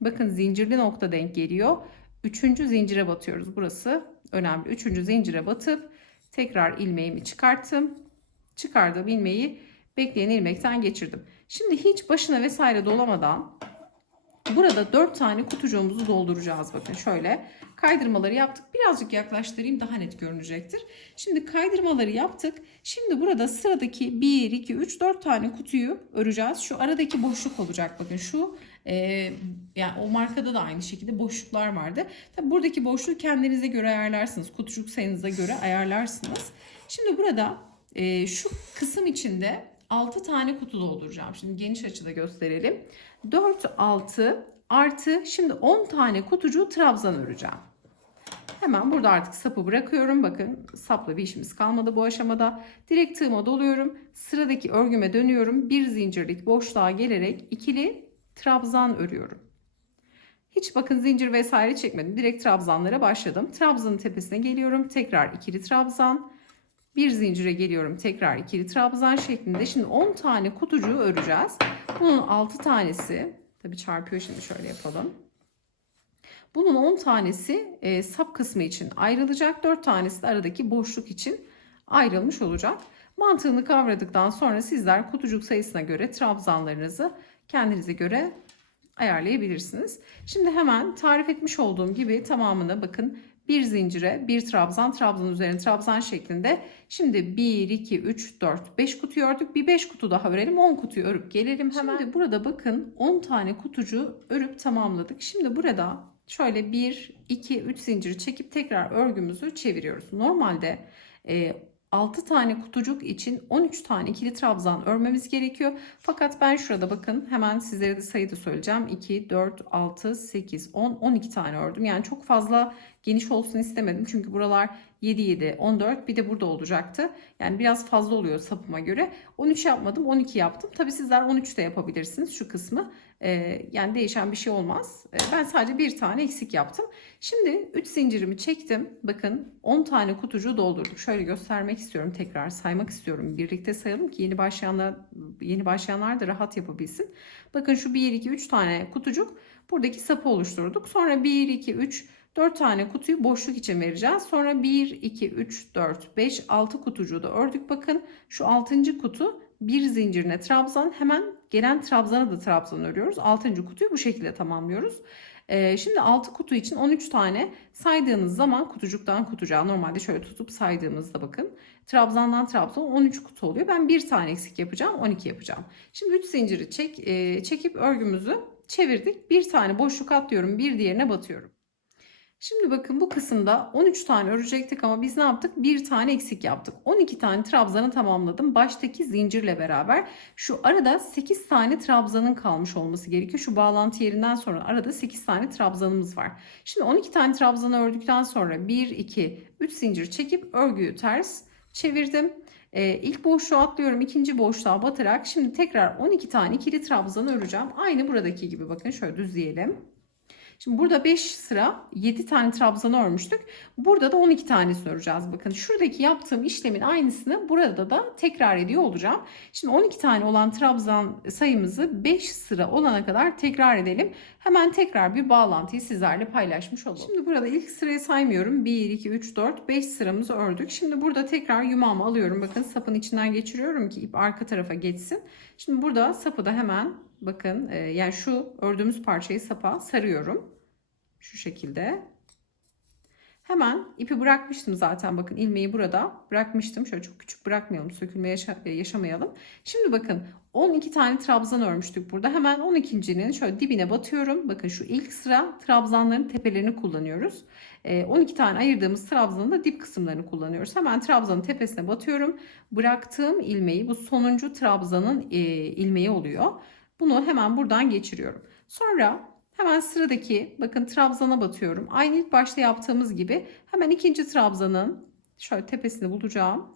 bakın zincirli nokta denk geliyor. Üçüncü zincire batıyoruz. Burası önemli. Üçüncü zincire batıp tekrar ilmeğimi çıkarttım. Çıkardığım ilmeği bekleyen ilmekten geçirdim. Şimdi hiç başına vesaire dolamadan burada 4 tane kutucuğumuzu dolduracağız. Bakın şöyle kaydırmaları yaptık. Birazcık yaklaştırayım, daha net görünecektir. Şimdi kaydırmaları yaptık. Şimdi burada sıradaki 1, 2, 3, 4 tane kutuyu öreceğiz. Şu aradaki boşluk olacak. Bakın şu yani o markada da aynı şekilde boşluklar vardı. Tabii buradaki boşluğu kendinize göre ayarlarsınız. Kutucuk sayınıza göre ayarlarsınız. Şimdi burada şu kısım içinde 6 tane kutu dolduracağım. Şimdi geniş açıda gösterelim. 4, 6 artı şimdi 10 tane kutucuğu trabzan öreceğim. Hemen burada artık sapı bırakıyorum. Bakın sapla bir işimiz kalmadı bu aşamada. Direkt tığıma doluyorum. Sıradaki örgüme dönüyorum. Bir zincirlik boşluğa gelerek ikili trabzan örüyorum. Hiç bakın zincir vesaire çekmedim. Direkt trabzanlara başladım. Trabzanın tepesine geliyorum. Tekrar ikili trabzan. Bir zincire geliyorum. Tekrar ikili trabzan şeklinde. Şimdi 10 tane kutucuğu öreceğiz. Bunun 6 tanesi tabii çarpıyor, şimdi şöyle yapalım. Bunun 10 tanesi sap kısmı için ayrılacak. 4 tanesi de aradaki boşluk için ayrılmış olacak. Mantığını kavradıktan sonra sizler kutucuk sayısına göre trabzanlarınızı kendinize göre ayarlayabilirsiniz. Şimdi hemen tarif etmiş olduğum gibi tamamını bakın bir zincire bir trabzan, trabzan üzerine trabzan şeklinde. Şimdi 1, 2, 3, 4, 5 kutuyu ördük. Bir 5 kutu daha örelim. 10 kutuyu örüp gelelim hemen. Şimdi burada bakın 10 tane kutucu örüp tamamladık. Şimdi burada şöyle 1, 2, 3 zinciri çekip tekrar örgümüzü çeviriyoruz. Normalde 6 tane kutucuk için 13 tane ikili trabzan örmemiz gerekiyor. Fakat ben şurada bakın hemen sizlere de sayı da söyleyeceğim. 2, 4, 6, 8, 10, 12 tane ördüm. Yani çok fazla geniş olsun istemedim. Çünkü buralar 7, 7, 14 bir de burada olacaktı. Yani biraz fazla oluyor sapıma göre. 13 yapmadım, 12 yaptım. Tabi sizler 13 de yapabilirsiniz şu kısmı. Yani değişen bir şey olmaz. Ben sadece bir tane eksik yaptım. Şimdi 3 zincirimi çektim. Bakın 10 tane kutucuğu doldurduk. Şöyle göstermek istiyorum, tekrar saymak istiyorum. Birlikte sayalım ki yeni başlayanlar da rahat yapabilsin. Bakın şu 1, 2, 3 tane kutucuk buradaki sapı oluşturduk. Sonra 1, 2, 3, 4 tane kutuyu boşluk için vereceğiz. Sonra 1, 2, 3, 4, 5, 6 kutucuğu da ördük. Bakın şu 6. kutu bir zincirine trabzan, hemen gelen trabzana da trabzan örüyoruz. 6. kutuyu bu şekilde tamamlıyoruz. Şimdi 6 kutu için 13 tane saydığınız zaman kutucuktan kutucuğa normalde şöyle tutup saydığımızda bakın trabzandan trabzan 13 kutu oluyor. Ben bir tane eksik yapacağım, 12 yapacağım. Şimdi 3 zinciri çekip örgümüzü çevirdik. Bir tane boşluk atlıyorum, bir diğerine batıyorum. Şimdi bakın bu kısımda 13 tane örecektik ama biz ne yaptık? Bir tane eksik yaptık. 12 tane trabzanı tamamladım. Baştaki zincirle beraber şu arada 8 tane trabzanın kalmış olması gerekiyor. Şu bağlantı yerinden sonra arada 8 tane trabzanımız var. Şimdi 12 tane trabzanı ördükten sonra 1, 2, 3 zincir çekip örgüyü ters çevirdim. İlk boşluğa atlıyorum. İkinci boşluğa batarak şimdi tekrar 12 tane ikili trabzanı öreceğim. Aynı buradaki gibi bakın şöyle düzleyelim. Şimdi burada 5 sıra 7 tane trabzanı örmüştük. Burada da 12 tanesini öreceğiz. Bakın şuradaki yaptığım işlemin aynısını burada da tekrar ediyor olacağım. Şimdi 12 tane olan trabzan sayımızı 5 sıra olana kadar tekrar edelim. Hemen tekrar bir bağlantıyı sizlerle paylaşmış olalım. Şimdi burada ilk sırayı saymıyorum. 1, 2, 3, 4, 5 sıramızı ördük. Şimdi burada tekrar yumağımı alıyorum. Bakın sapın içinden geçiriyorum ki ip arka tarafa geçsin. Şimdi burada sapı da hemen bakın yani şu ördüğümüz parçayı sapa sarıyorum. Şu şekilde. Hemen ipi bırakmıştım zaten. Bakın ilmeği burada bırakmıştım. Şöyle çok küçük bırakmayalım. Sökülme yaşamayalım. Şimdi bakın 12 tane trabzan örmüştük burada. Hemen 12.'nin şöyle dibine batıyorum. Bakın şu ilk sıra trabzanların tepelerini kullanıyoruz. 12 tane ayırdığımız trabzanın da dip kısımlarını kullanıyoruz. Hemen trabzanın tepesine batıyorum. Bıraktığım ilmeği bu sonuncu trabzanın ilmeği oluyor. Bunu hemen buradan geçiriyorum. Sonra hemen sıradaki bakın trabzana batıyorum. Aynı ilk başta yaptığımız gibi hemen ikinci trabzanın şöyle tepesini bulacağım.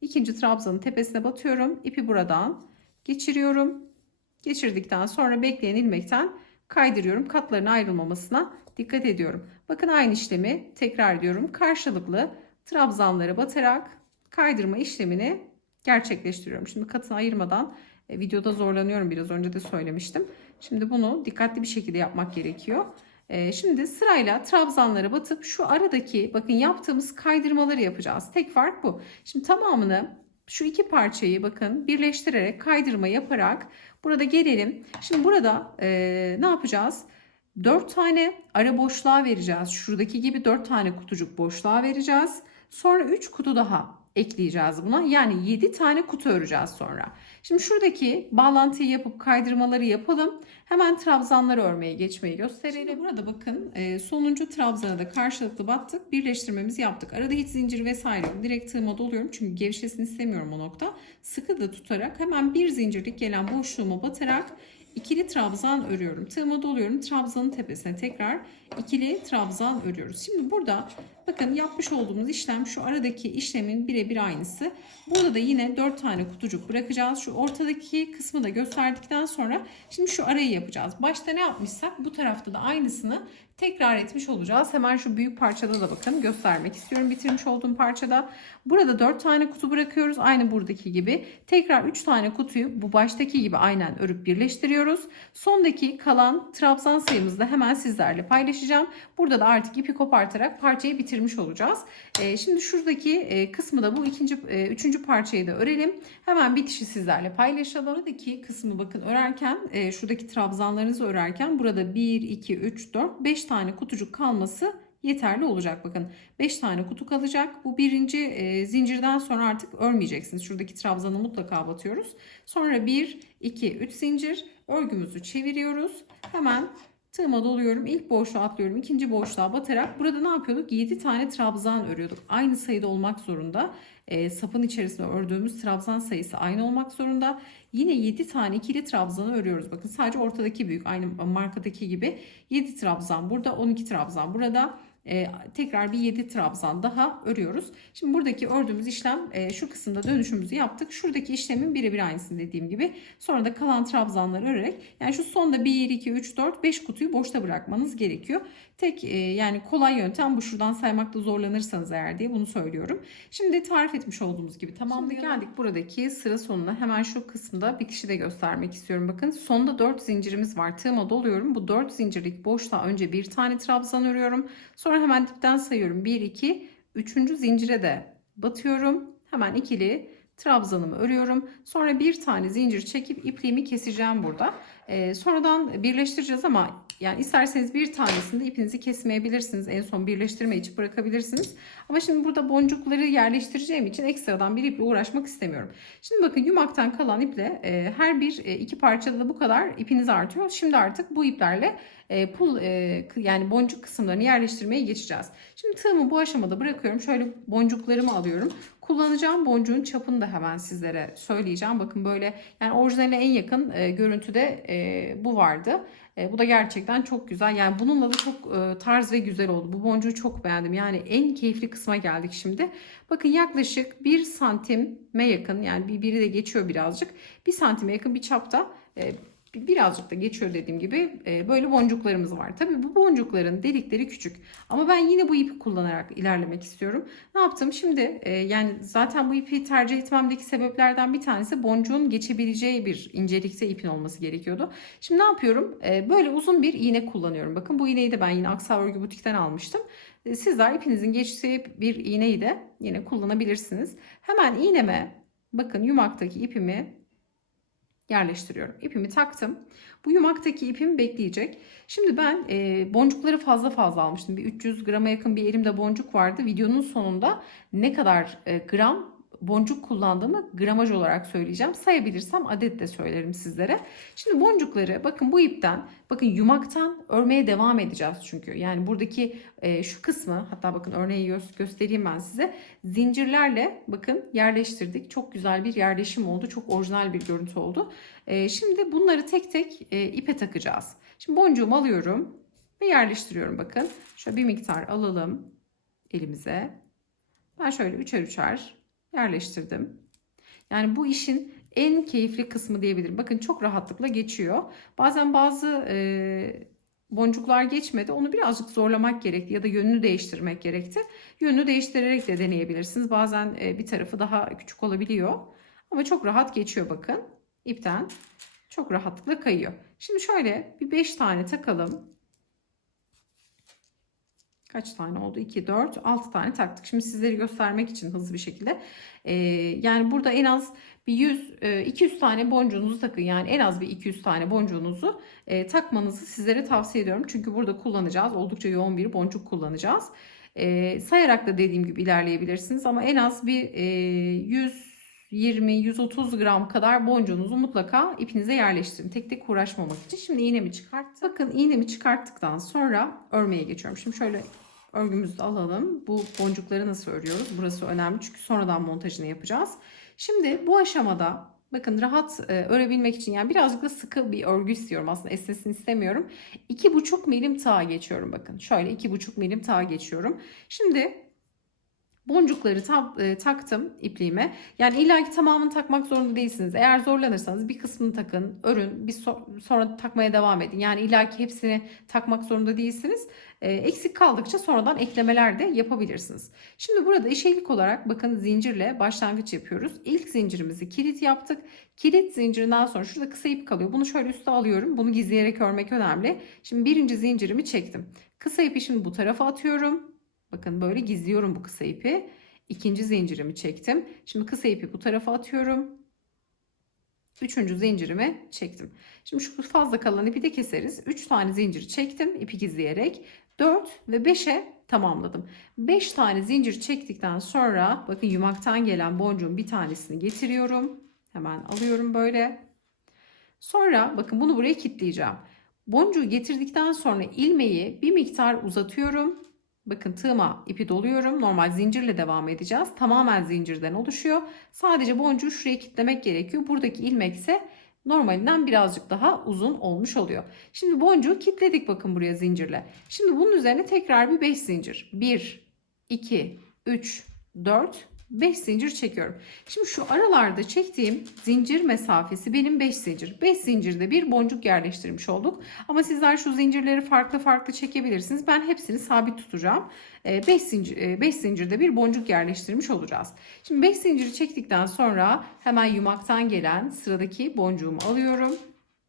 İkinci trabzanın tepesine batıyorum. İpi buradan geçiriyorum. Geçirdikten sonra bekleyen ilmekten kaydırıyorum. Katların ayrılmamasına dikkat ediyorum. Bakın aynı işlemi tekrar ediyorum. Karşılıklı trabzanlara batarak kaydırma işlemini gerçekleştiriyorum. Şimdi katını ayırmadan videoda zorlanıyorum, biraz önce de söylemiştim. Şimdi bunu dikkatli bir şekilde yapmak gerekiyor. Şimdi sırayla trabzanlara batıp şu aradaki bakın yaptığımız kaydırmaları yapacağız. Tek fark bu. Şimdi tamamını şu iki parçayı bakın birleştirerek kaydırma yaparak burada gelelim. Şimdi burada ne yapacağız? 4 tane ara boşluğa vereceğiz. Şuradaki gibi 4 tane kutucuk boşluğa vereceğiz. Sonra 3 kutu daha ekleyeceğiz buna. Yani 7 tane kutu öreceğiz sonra. Şimdi şuradaki bağlantıyı yapıp kaydırmaları yapalım. Hemen trabzanları örmeye geçmeyi gösterelim. Şimdi burada bakın sonuncu trabzana da karşılıklı battık. Birleştirmemizi yaptık. Arada hiç zincir vesaire yok. Direkt tığıma doluyorum. Çünkü gevşesini istemiyorum o nokta. Sıkı da tutarak hemen bir zincirlik gelen boşluğuma batarak ikili trabzan örüyorum. Tığıma doluyorum. Trabzanın tepesine tekrar ikili trabzan örüyoruz. Şimdi burada bakın yapmış olduğumuz işlem şu aradaki işlemin birebir aynısı. Burada da yine 4 tane kutucuk bırakacağız. Şu ortadaki kısmı da gösterdikten sonra şimdi şu arayı yapacağız. Başta ne yapmışsak bu tarafta da aynısını tekrar etmiş olacağız. Hemen şu büyük parçada da bakın göstermek istiyorum. Bitirmiş olduğum parçada. Burada 4 tane kutu bırakıyoruz. Aynı buradaki gibi. Tekrar 3 tane kutuyu bu baştaki gibi aynen örüp birleştiriyoruz. Sondaki kalan trabzan sayımızı da hemen sizlerle paylaşacağım. Burada da artık ipi kopartarak parçayı bitirmiş olacağız. Şimdi şuradaki kısmı da bu üçüncü parçayı da örelim. Hemen bitişi sizlerle paylaşalım. Buradaki kısmı bakın örerken şuradaki trabzanlarınızı örerken burada 1, 2, 3, 4, 5 tane kutucuk kalması yeterli olacak. Bakın 5 tane kutu kalacak. Bu birinci zincirden sonra artık örmeyeceksiniz. Şuradaki trabzanı mutlaka batıyoruz. Sonra 1, 2, 3 zincir örgümüzü çeviriyoruz. Hemen tığıma doluyorum. İlk boşluğa atlıyorum. İkinci boşluğa batarak burada ne yapıyorduk? 7 tane trabzan örüyorduk. Aynı sayıda olmak zorunda. Sapın içerisinde ördüğümüz trabzan sayısı aynı olmak zorunda. Yine 7 tane ikili trabzanı örüyoruz. Bakın sadece ortadaki büyük aynı markadaki gibi 7 trabzan burada, 12 trabzan burada. Tekrar bir 7 trabzan daha örüyoruz. Şimdi buradaki ördüğümüz işlem şu kısımda dönüşümüzü yaptık. Şuradaki işlemin birebir aynısını dediğim gibi. Sonra da kalan trabzanları örerek yani şu sonda 1, 2, 3, 4, 5 kutuyu boşta bırakmanız gerekiyor. Tek yani kolay yöntem bu, şuradan saymakta zorlanırsanız eğer diye bunu söylüyorum. Şimdi tarif etmiş olduğumuz gibi tamamladık. Geldik buradaki sıra sonuna. Hemen şu kısımda bitişi de göstermek istiyorum. Bakın sonda 4 zincirimiz var. Tığıma doluyorum. Bu 4 zincirlik boşluğa önce bir tane trabzan örüyorum. Sonra hemen dipten sayıyorum. 1, 2, 3. zincire de batıyorum. Hemen ikili trabzanımı örüyorum. Sonra bir tane zincir çekip ipliğimi keseceğim burada. Sonradan birleştireceğiz ama yani isterseniz bir tanesinde ipinizi kesmeyebilirsiniz. En son birleştirme için bırakabilirsiniz. Ama şimdi burada boncukları yerleştireceğim için ekstradan bir iple uğraşmak istemiyorum. Şimdi bakın yumaktan kalan iple her bir iki parçada da bu kadar ipiniz artıyor. Şimdi artık bu iplerle yani boncuk kısımlarını yerleştirmeye geçeceğiz. Şimdi tığımı bu aşamada bırakıyorum. Şöyle boncuklarımı alıyorum. Kullanacağım boncuğun çapını da hemen sizlere söyleyeceğim. Bakın böyle, yani orijinaline en yakın görüntüde bu vardı. Bu da gerçekten çok güzel. Yani bununla da çok tarz ve güzel oldu. Bu boncuğu çok beğendim. Yani en keyifli kısma geldik şimdi. Bakın yaklaşık 1 santime yakın, yani biri de geçiyor birazcık. 1 santime yakın bir çapta, birazcık da geçiyor dediğim gibi, böyle boncuklarımız var. Tabii bu boncukların delikleri küçük. Ama ben yine bu ipi kullanarak ilerlemek istiyorum. Ne yaptım? Şimdi yani zaten bu ipi tercih etmemdeki sebeplerden bir tanesi boncuğun geçebileceği bir incelikte ipin olması gerekiyordu. Şimdi ne yapıyorum? Böyle uzun bir iğne kullanıyorum. Bakın bu iğneyi de ben yine Aksa Örgü Butik'ten almıştım. Sizler ipinizin geçtiği bir iğneyi de yine kullanabilirsiniz. Hemen iğneme, bakın yumaktaki ipimi yerleştiriyorum. İpimi taktım. Bu yumaktaki ipim bekleyecek. Şimdi ben boncukları fazla fazla almıştım. Bir 300 grama yakın bir elimde boncuk vardı. Videonun sonunda ne kadar gram boncuk kullandığımı gramaj olarak söyleyeceğim. Sayabilirsem adet de söylerim sizlere. Şimdi boncukları bakın bu ipten, bakın yumaktan örmeye devam edeceğiz çünkü. Yani buradaki şu kısmı, hatta bakın örneği göstereyim ben size. Zincirlerle bakın yerleştirdik. Çok güzel bir yerleşim oldu. Çok orijinal bir görüntü oldu. Şimdi bunları tek tek ipe takacağız. Şimdi boncuğumu alıyorum ve yerleştiriyorum. Bakın şöyle bir miktar alalım elimize. Ben şöyle üçer üçer yerleştirdim. Yani bu işin en keyifli kısmı diyebilirim. Bakın çok rahatlıkla geçiyor. Bazen bazı boncuklar geçmedi. Onu birazcık zorlamak gerekti ya da yönünü değiştirmek gerekti. Yönünü değiştirerek de deneyebilirsiniz. Bazen bir tarafı daha küçük olabiliyor. Ama çok rahat geçiyor bakın. İpten çok rahatlıkla kayıyor. Şimdi şöyle bir 5 tane takalım. Kaç tane oldu? 2, 4, 6 tane taktık. Şimdi sizleri göstermek için hızlı bir şekilde. Yani burada en az bir 100, 200 tane boncuğunuzu takın. Yani en az bir 200 tane boncuğunuzu takmanızı sizlere tavsiye ediyorum. Çünkü burada kullanacağız. Oldukça yoğun bir boncuk kullanacağız. Sayarak da dediğim gibi ilerleyebilirsiniz. Ama en az bir 120-130 gram kadar boncuğunuzu mutlaka ipinize yerleştirin. Tek tek uğraşmamak için. Şimdi iğnemi çıkarttım. Bakın iğnemi çıkarttıktan sonra örmeye geçiyorum. Şimdi şöyle örgümüzü de alalım. Bu boncukları nasıl örüyoruz? Burası önemli çünkü sonradan montajını yapacağız. Şimdi bu aşamada bakın rahat örebilmek için, yani birazcık da sıkı bir örgü istiyorum. Aslında esnesin istemiyorum. 2,5 milim tığ geçiyorum bakın. Şöyle 2,5 milim tığ geçiyorum. Şimdi boncukları taktım ipliğime. Yani illaki tamamını takmak zorunda değilsiniz. Eğer zorlanırsanız bir kısmını takın, örün, sonra takmaya devam edin. Yani illaki hepsini takmak zorunda değilsiniz. Eksik kaldıkça sonradan eklemeler de yapabilirsiniz. Şimdi burada eşeğlik olarak bakın zincirle başlangıç yapıyoruz. İlk zincirimizi kilit yaptık. Kilit zincirinden sonra şurada kısa ip kalıyor. Bunu şöyle üste alıyorum. Bunu gizleyerek örmek önemli. Şimdi birinci zincirimi çektim. Kısa ipi şimdi bu tarafa atıyorum. Bakın böyle gizliyorum bu kısa ipi. İkinci zincirimi çektim. Şimdi kısa ipi bu tarafa atıyorum. Üçüncü zincirimi çektim. Şimdi şu fazla kalan ipi de keseriz. 3 tane zincir çektim ipi gizleyerek. 4 ve 5'e tamamladım. 5 tane zincir çektikten sonra bakın yumaktan gelen boncuğun bir tanesini getiriyorum. Hemen alıyorum böyle. Sonra bakın bunu buraya kilitleyeceğim. Boncuğu getirdikten sonra ilmeği bir miktar uzatıyorum. Bakın tığıma ipi doluyorum. Normal zincirle devam edeceğiz. Tamamen zincirden oluşuyor. Sadece boncuğu şuraya kilitlemek gerekiyor. Buradaki ilmek ise normalinden birazcık daha uzun olmuş oluyor. Şimdi boncuğu kilitledik bakın buraya zincirle. Şimdi bunun üzerine tekrar bir 5 zincir. 1, 2, 3, 4, 5 zincir çekiyorum. Şimdi şu aralarda çektiğim zincir mesafesi benim 5 zincir. 5 zincirde bir boncuk yerleştirmiş olduk. Ama sizler şu zincirleri farklı farklı çekebilirsiniz. Ben hepsini sabit tutacağım. 5 zincirde bir boncuk yerleştirmiş olacağız. Şimdi 5 zinciri çektikten sonra hemen yumaktan gelen sıradaki boncuğumu alıyorum.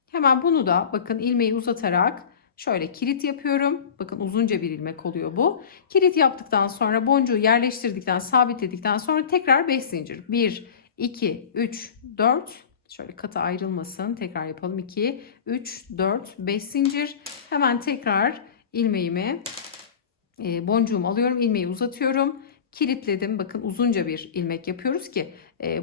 Hemen bunu da bakın ilmeği uzatarak şöyle kilit yapıyorum. Bakın uzunca bir ilmek oluyor bu. Kilit yaptıktan sonra boncuğu yerleştirdikten, sabitledikten sonra tekrar 5 zincir. 1, 2, 3, 4. Şöyle katı ayrılmasın. Tekrar yapalım. 2, 3, 4, 5 zincir. Hemen tekrar ilmeğimi, boncuğumu alıyorum. İlmeği uzatıyorum. Kilitledim. Bakın uzunca bir ilmek yapıyoruz ki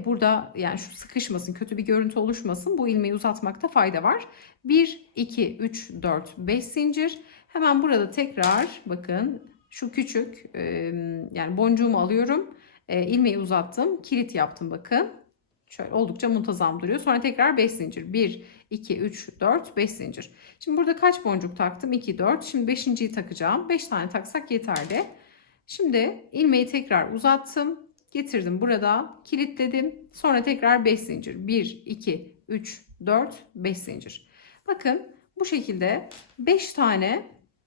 Burada yani şu sıkışmasın, kötü bir görüntü oluşmasın. Bu ilmeği uzatmakta fayda var. 1, 2, 3, 4, 5 zincir. Hemen burada tekrar bakın şu küçük yani boncuğumu alıyorum. İlmeği uzattım. Kilit yaptım bakın. Şöyle oldukça muntazam duruyor. Sonra tekrar 5 zincir. 1, 2, 3, 4, 5 zincir. Şimdi burada kaç boncuk taktım? 2, 4. Şimdi 5.'yi takacağım. 5 tane taksak yeterli. Şimdi ilmeği tekrar uzattım. Getirdim burada. Kilitledim. Sonra tekrar 5 zincir. 1, 2, 3, 4, 5 zincir. Bakın bu şekilde 5 tane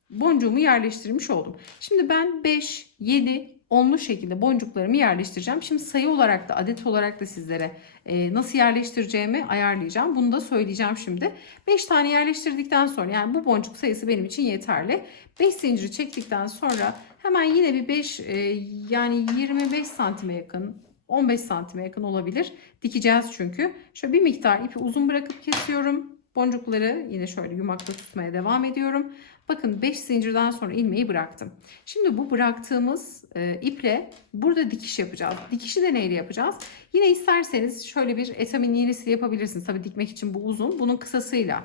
boncuğumu yerleştirmiş oldum. Şimdi ben 5, 7, 10'lu şekilde boncuklarımı yerleştireceğim. Şimdi sayı olarak da adet olarak da sizlere nasıl yerleştireceğimi ayarlayacağım. Bunu da söyleyeceğim şimdi. 5 tane yerleştirdikten sonra yani bu boncuk sayısı benim için yeterli. 5 zinciri çektikten sonra hemen yine bir 5 yani 25 santime yakın 15 santime yakın olabilir. Dikeceğiz çünkü. Şöyle bir miktar ipi uzun bırakıp kesiyorum. Boncukları yine şöyle yumakla tutmaya devam ediyorum. Bakın 5 zincirden sonra ilmeği bıraktım. Şimdi bu bıraktığımız iple burada dikiş yapacağız. Dikişi de neyle yapacağız? Yine isterseniz şöyle bir etamin iğnesi yapabilirsiniz. Tabii dikmek için bu uzun. Bunun kısasıyla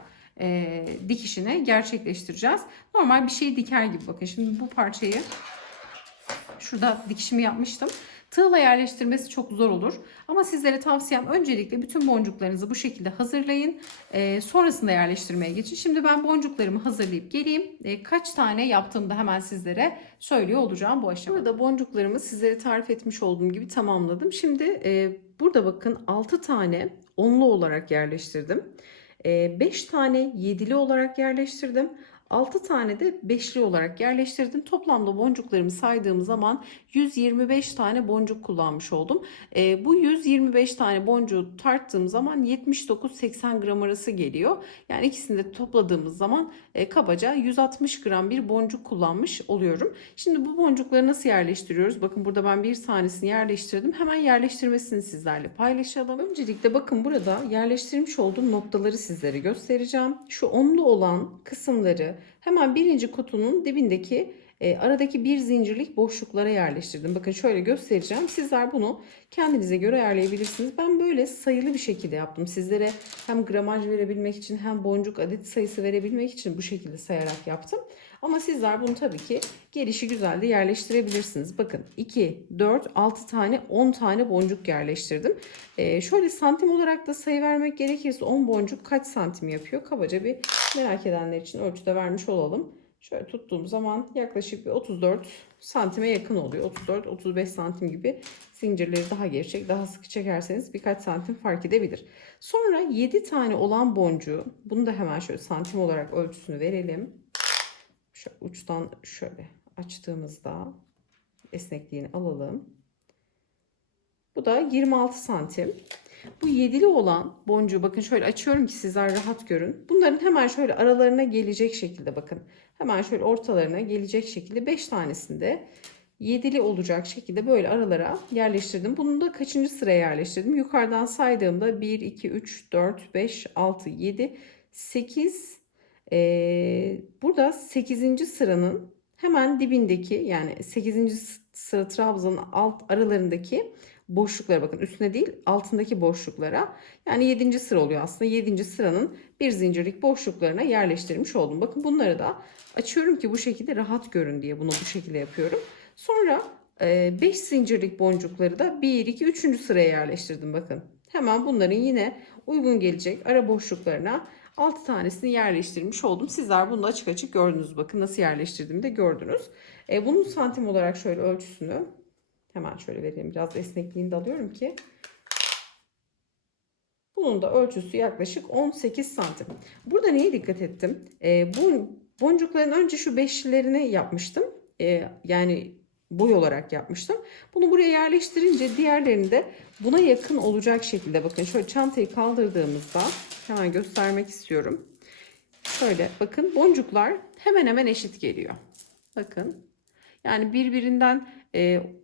dikişini gerçekleştireceğiz. Normal bir şeyi diker gibi bakın. Şimdi bu parçayı şurada dikişimi yapmıştım. Tığla yerleştirmesi çok zor olur. Ama sizlere tavsiyem öncelikle bütün boncuklarınızı bu şekilde hazırlayın. Sonrasında yerleştirmeye geçin. Şimdi ben boncuklarımı hazırlayıp geleyim. Kaç tane yaptığımda hemen sizlere söylüyor olacağım bu aşamada. Burada boncuklarımı sizlere tarif etmiş olduğum gibi tamamladım. Şimdi burada bakın 6 tane onlu olarak yerleştirdim. 5 tane yedili olarak yerleştirdim. 6 tane de beşli olarak yerleştirdim. Toplamda boncuklarımı saydığım zaman 125 tane boncuk kullanmış oldum. Bu 125 tane boncuğu tarttığım zaman 79-80 gram arası geliyor. Yani ikisini de topladığımız zaman kabaca 160 gram bir boncuk kullanmış oluyorum. Şimdi bu boncukları nasıl yerleştiriyoruz? Bakın burada ben bir tanesini yerleştirdim. Hemen yerleştirmesini sizlerle paylaşalım. Öncelikle bakın burada yerleştirmiş olduğum noktaları sizlere göstereceğim. Şu onlu olan kısımları hemen birinci kutunun dibindeki aradaki bir zincirlik boşluklara yerleştirdim. Bakın şöyle göstereceğim. Sizler bunu kendinize göre ayarlayabilirsiniz. Ben böyle sayılı bir şekilde yaptım. Sizlere hem gramaj verebilmek için hem boncuk adet sayısı verebilmek için bu şekilde sayarak yaptım. Ama sizler bunu tabii ki gelişi güzel de yerleştirebilirsiniz. Bakın 2, 4, 6 tane 10 tane boncuk yerleştirdim. Şöyle santim olarak da sayı vermek gerekirse 10 boncuk kaç santim yapıyor? Kabaca bir merak edenler için ölçüde vermiş olalım. Şöyle tuttuğum zaman yaklaşık bir 34 santime yakın oluyor. 34-35 santim gibi zincirleri daha gevşek, daha sıkı çekerseniz birkaç santim fark edebilir. Sonra 7 tane olan boncuğu, bunu da hemen şöyle santim olarak ölçüsünü verelim. Şöyle uçtan şöyle açtığımızda esnekliğini alalım. Bu da 26 santim. Bu yedili olan boncuğu bakın şöyle açıyorum ki sizler rahat görün. Bunların hemen şöyle aralarına gelecek şekilde bakın. Hemen şöyle ortalarına gelecek şekilde 5 tanesini de yedili olacak şekilde böyle aralara yerleştirdim. Bunu da kaçıncı sıraya yerleştirdim? Yukarıdan saydığımda 1, 2, 3, 4, 5, 6, 7, 8. Burada 8. sıranın hemen dibindeki yani 8. sıra trabzanın alt aralarındaki boşluklara bakın, üstüne değil altındaki boşluklara, yani 7. sıra oluyor aslında. 7. sıranın bir zincirlik boşluklarına yerleştirmiş oldum. Bakın bunları da açıyorum ki bu şekilde rahat görün diye bunu bu şekilde yapıyorum. Sonra 5 zincirlik boncukları da 1, 2, 3. sıraya yerleştirdim bakın. Hemen bunların yine uygun gelecek ara boşluklarına 6 tanesini yerleştirmiş oldum. Sizler bunu da açık açık gördünüz. Bakın nasıl yerleştirdiğimi de gördünüz. Bunun santim olarak şöyle ölçüsünü hemen şöyle vereyim. Biraz esnekliğini de alıyorum ki. Bunun da ölçüsü yaklaşık 18 santim. Burada neye dikkat ettim? Bu boncukların önce şu beşlilerini yapmıştım. Yani boy olarak yapmıştım. Bunu buraya yerleştirince diğerlerini de buna yakın olacak şekilde bakın şöyle çantayı kaldırdığımızda hemen göstermek istiyorum. Şöyle bakın boncuklar hemen hemen eşit geliyor. Bakın yani birbirinden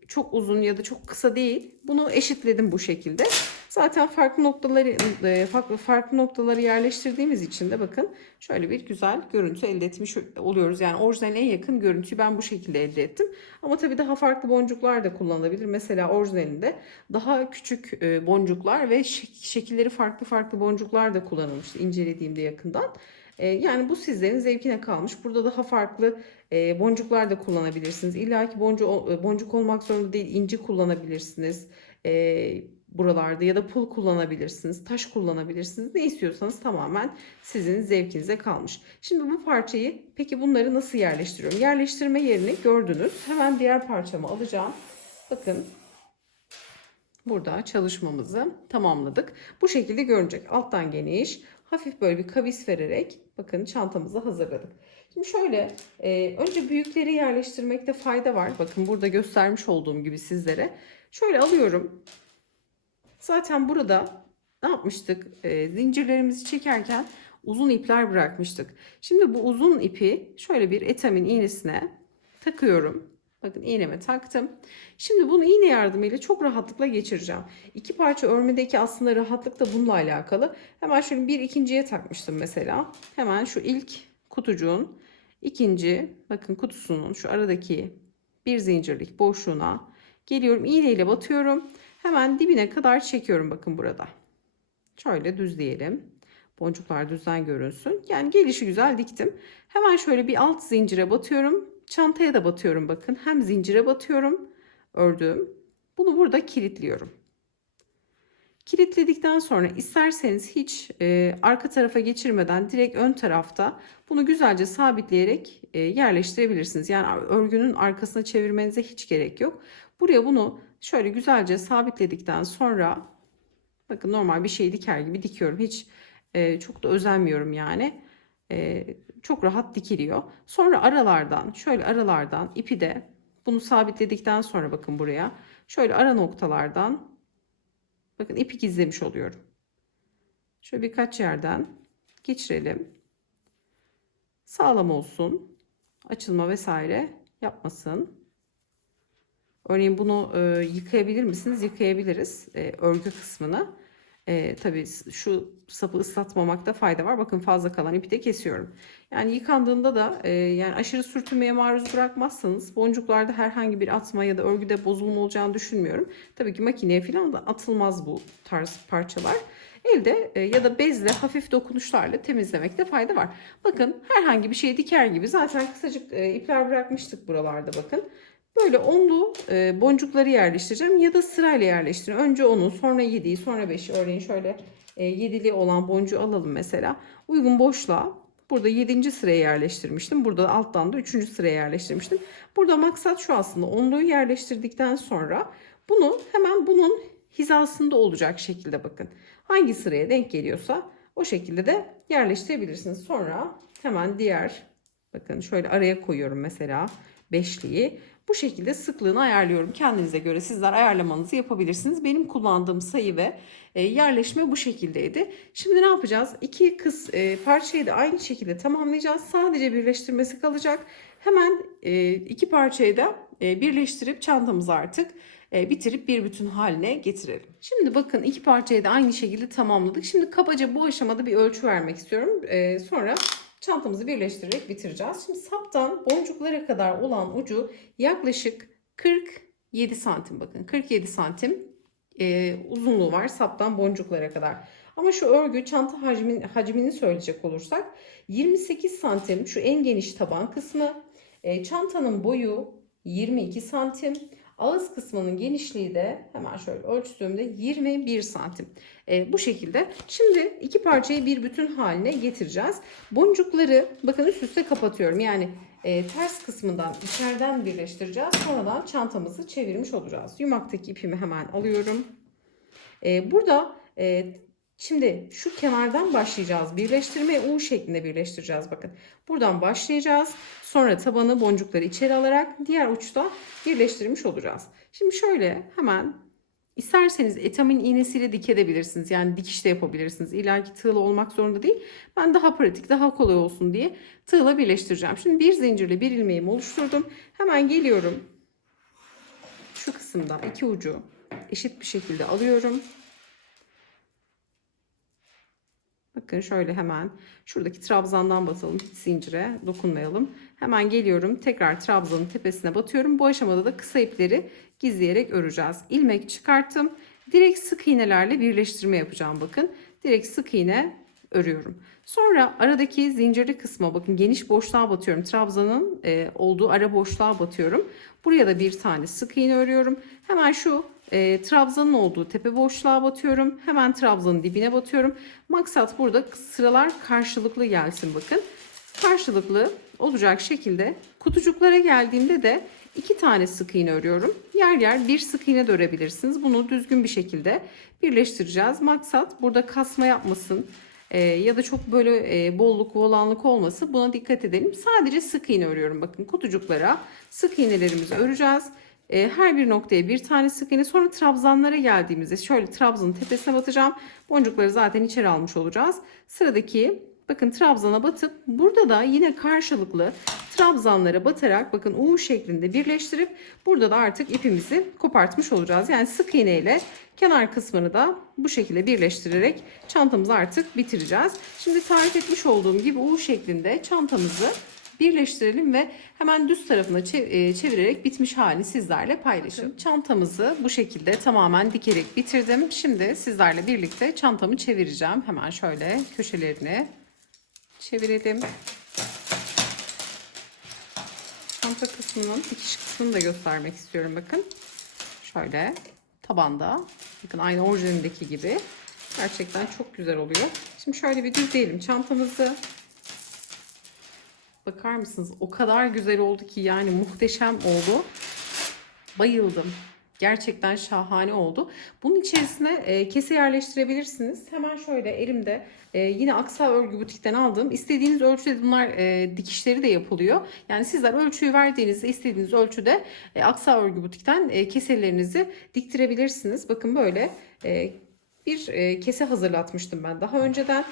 çok uzun ya da çok kısa değil. Bunu eşitledim bu şekilde. Zaten farklı noktaları yerleştirdiğimiz için de bakın şöyle bir güzel görüntü elde etmiş oluyoruz. Yani orijinaline en yakın görüntüyü ben bu şekilde elde ettim. Ama tabii daha farklı boncuklar da kullanılabilir. Mesela orijinalinde daha küçük boncuklar ve şekilleri farklı boncuklar da kullanılmıştı incelediğimde yakından. Yani bu sizlerin zevkine kalmış. Burada daha farklı boncuklar da kullanabilirsiniz. İlla ki boncuk olmak zorunda değil, inci kullanabilirsiniz. Buralarda ya da pul kullanabilirsiniz, taş kullanabilirsiniz. Ne istiyorsanız tamamen sizin zevkinize kalmış. Şimdi bu parçayı peki bunları nasıl yerleştiriyorum? Yerleştirme yerini gördünüz. Hemen diğer parçamı alacağım. Bakın burada çalışmamızı tamamladık. Bu şekilde görünecek. Alttan geniş, hafif böyle bir kavis vererek bakın çantamızı hazırladık. Şimdi şöyle önce büyükleri yerleştirmekte fayda var. Bakın burada göstermiş olduğum gibi sizlere. Şöyle alıyorum. Zaten burada ne yapmıştık? Zincirlerimizi çekerken uzun ipler bırakmıştık. Şimdi bu uzun ipi şöyle bir etamin iğnesine takıyorum. Bakın iğneme taktım. Şimdi bunu iğne yardımıyla çok rahatlıkla geçireceğim. İki parça örmedeki aslında rahatlık da bununla alakalı. Hemen şöyle bir ikinciye takmıştım mesela. Hemen şu ilk kutucuğun ikinci bakın kutusunun şu aradaki bir zincirlik boşluğuna geliyorum. İğneyle batıyorum. Hemen dibine kadar çekiyorum bakın burada. Şöyle düzleyelim. Boncuklar düzden görünsün. Yani gelişi güzel diktim. Hemen şöyle bir alt zincire batıyorum. Çantaya da batıyorum bakın. Hem zincire batıyorum. Ördüm. Bunu burada kilitliyorum. Kilitledikten sonra isterseniz hiç arka tarafa geçirmeden direkt ön tarafta bunu güzelce sabitleyerek yerleştirebilirsiniz. Yani örgünün arkasına çevirmenize hiç gerek yok. Buraya bunu şöyle güzelce sabitledikten sonra bakın normal bir şey diker gibi dikiyorum. Hiç çok da özenmiyorum yani. Çok rahat dikiliyor. Sonra aralardan ipi de bunu sabitledikten sonra bakın buraya şöyle ara noktalardan bakın ipi gizlemiş oluyorum. Şöyle birkaç yerden geçirelim. Sağlam olsun. Açılma vesaire yapmasın. Örneğin bunu yıkayabilir misiniz? Yıkayabiliriz örgü kısmını. Tabii şu sapı ıslatmamakta fayda var. Bakın fazla kalan ipi de kesiyorum. Yani yıkandığında da yani aşırı sürtünmeye maruz bırakmazsanız boncuklarda herhangi bir atma ya da örgüde bozulma olacağını düşünmüyorum. Tabii ki makineye falan da atılmaz bu tarz parçalar. Elde ya da bezle hafif dokunuşlarla temizlemekte fayda var. Bakın herhangi bir şey diker gibi zaten kısacık ipler bırakmıştık buralarda bakın. Böyle onlu boncukları yerleştireceğim ya da sırayla yerleştireceğim. Önce onu, sonra 7'yi, sonra 5'i. Örneğin şöyle 7'li olan boncuğu alalım mesela. Uygun boşluğa burada 7. sıraya yerleştirmiştim. Burada alttan da 3. sıraya yerleştirmiştim. Burada maksat şu aslında onluyu yerleştirdikten sonra bunu hemen bunun hizasında olacak şekilde bakın. Hangi sıraya denk geliyorsa o şekilde de yerleştirebilirsiniz. Sonra hemen diğer bakın şöyle araya koyuyorum mesela beşliği. Bu şekilde sıklığını ayarlıyorum. Kendinize göre sizler ayarlamanızı yapabilirsiniz. Benim kullandığım sayı ve yerleşme bu şekildeydi. Şimdi ne yapacağız? Parçayı da aynı şekilde tamamlayacağız. Sadece birleştirmesi kalacak. Hemen iki parçayı da birleştirip çantamızı artık bitirip bir bütün haline getirelim. Şimdi bakın iki parçayı da aynı şekilde tamamladık. Şimdi kabaca bu aşamada bir ölçü vermek istiyorum. Sonra çantamızı birleştirerek bitireceğiz. Şimdi saptan boncuklara kadar olan ucu yaklaşık 47 santim bakın 47 santim uzunluğu var saptan boncuklara kadar. Ama şu örgü çanta hacmini söyleyecek olursak 28 santim şu en geniş taban kısmı. Çantanın boyu 22 santim. Ağız kısmının genişliği de hemen şöyle ölçtüğümde 21 santim. Bu şekilde. Şimdi iki parçayı bir bütün haline getireceğiz. Boncukları bakın üst üste kapatıyorum. Yani ters kısmından içeriden birleştireceğiz. Sonradan çantamızı çevirmiş olacağız. Yumaktaki ipimi hemen alıyorum. Burada şimdi şu kenardan başlayacağız. Birleştirmeyi U şeklinde birleştireceğiz. Bakın buradan başlayacağız. Sonra tabanı boncukları içeri alarak diğer uçta birleştirmiş olacağız. Şimdi şöyle hemen isterseniz etamin iğnesiyle dikebilirsiniz. Yani dikiş de yapabilirsiniz. İlla ki tığla olmak zorunda değil. Ben daha pratik, daha kolay olsun diye tığla birleştireceğim. Şimdi bir zincirle bir ilmeğimi oluşturdum. Hemen geliyorum. Şu kısımda iki ucu eşit bir şekilde alıyorum. Bakın şöyle hemen şuradaki trabzandan batalım. Hiç zincire dokunmayalım. Hemen geliyorum. Tekrar trabzanın tepesine batıyorum. Bu aşamada da kısa ipleri gizleyerek öreceğiz. İlmek çıkarttım. Direkt sık iğnelerle birleştirme yapacağım bakın. Direkt sık iğne örüyorum. Sonra aradaki zincirli kısma bakın, geniş boşluğa batıyorum. Trabzanın olduğu ara boşluğa batıyorum. Buraya da bir tane sık iğne örüyorum. Hemen şu trabzanın olduğu tepe boşluğa batıyorum. Hemen trabzanın dibine batıyorum. Maksat burada sıralar karşılıklı gelsin bakın. Karşılıklı olacak şekilde kutucuklara geldiğimde de 2 tane sık iğne örüyorum. Yer yer bir sık iğne de örebilirsiniz. Bunu düzgün bir şekilde birleştireceğiz. Maksat burada kasma yapmasın. Ya da çok böyle bolluk volanlık olması, buna dikkat edelim. Sadece sık iğne örüyorum. Bakın kutucuklara sık iğnelerimizi öreceğiz. Her bir noktaya bir tane sık iğne. Sonra trabzanlara geldiğimizde şöyle trabzanın tepesine batacağım. Boncukları zaten içeri almış olacağız. Sıradaki bakın trabzana batıp burada da yine karşılıklı trabzanlara batarak bakın U şeklinde birleştirip burada da artık ipimizi kopartmış olacağız. Yani sık iğne ile kenar kısmını da bu şekilde birleştirerek çantamızı artık bitireceğiz. Şimdi tarif etmiş olduğum gibi U şeklinde çantamızı birleştirelim ve hemen düz tarafına çevirerek bitmiş halini sizlerle paylaşayım. Çantamızı bu şekilde tamamen dikerek bitirdim. Şimdi sizlerle birlikte çantamı çevireceğim. Hemen şöyle köşelerini çevirelim. Çanta kısmının dikiş kısmını da göstermek istiyorum. Bakın şöyle tabanda, bakın aynı orijinalindeki gibi gerçekten çok güzel oluyor. Şimdi şöyle bir düzleyelim çantamızı. Bakar mısınız? O kadar güzel oldu ki, yani muhteşem oldu. Bayıldım. Gerçekten şahane oldu. Bunun içerisine kese yerleştirebilirsiniz. Hemen şöyle elimde yine Aksa Örgü Butik'ten aldığım, istediğiniz ölçüde bunlar dikişleri de yapılıyor. Yani sizler ölçüyü verdiğinizde istediğiniz ölçüde Aksa Örgü Butik'ten keselerinizi diktirebilirsiniz. Bakın böyle bir kese hazırlatmıştım ben daha önceden.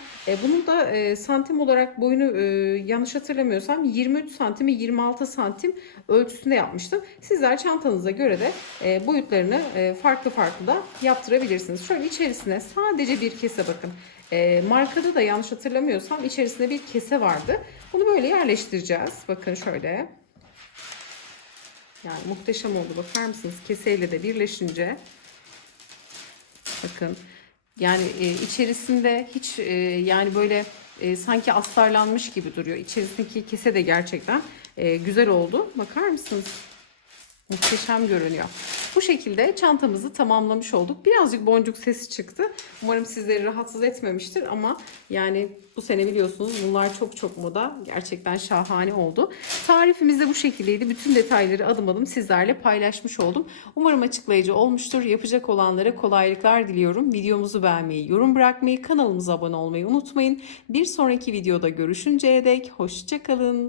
Bunun da santim olarak boyunu yanlış hatırlamıyorsam 23 santimi 26 santim ölçüsünde yapmıştım. Sizler çantanıza göre de boyutlarını farklı farklı da yaptırabilirsiniz. Şöyle içerisine sadece bir kese bakın. Markada da yanlış hatırlamıyorsam içerisinde bir kese vardı. Bunu böyle yerleştireceğiz. Bakın şöyle. Yani muhteşem oldu. Bakar mısınız? Keseyle de birleşince. Bakın. Yani içerisinde hiç yani böyle sanki astarlanmış gibi duruyor. İçerisindeki kese de gerçekten güzel oldu. Bakar mısınız? Muhteşem görünüyor. Bu şekilde çantamızı tamamlamış olduk. Birazcık boncuk sesi çıktı. Umarım sizleri rahatsız etmemiştir ama yani bu sene biliyorsunuz bunlar çok çok moda. Gerçekten şahane oldu. Tarifimiz de bu şekildeydi. Bütün detayları adım adım sizlerle paylaşmış oldum. Umarım açıklayıcı olmuştur. Yapacak olanlara kolaylıklar diliyorum. Videomuzu beğenmeyi, yorum bırakmayı, kanalımıza abone olmayı unutmayın. Bir sonraki videoda görüşünceye dek hoşça kalın.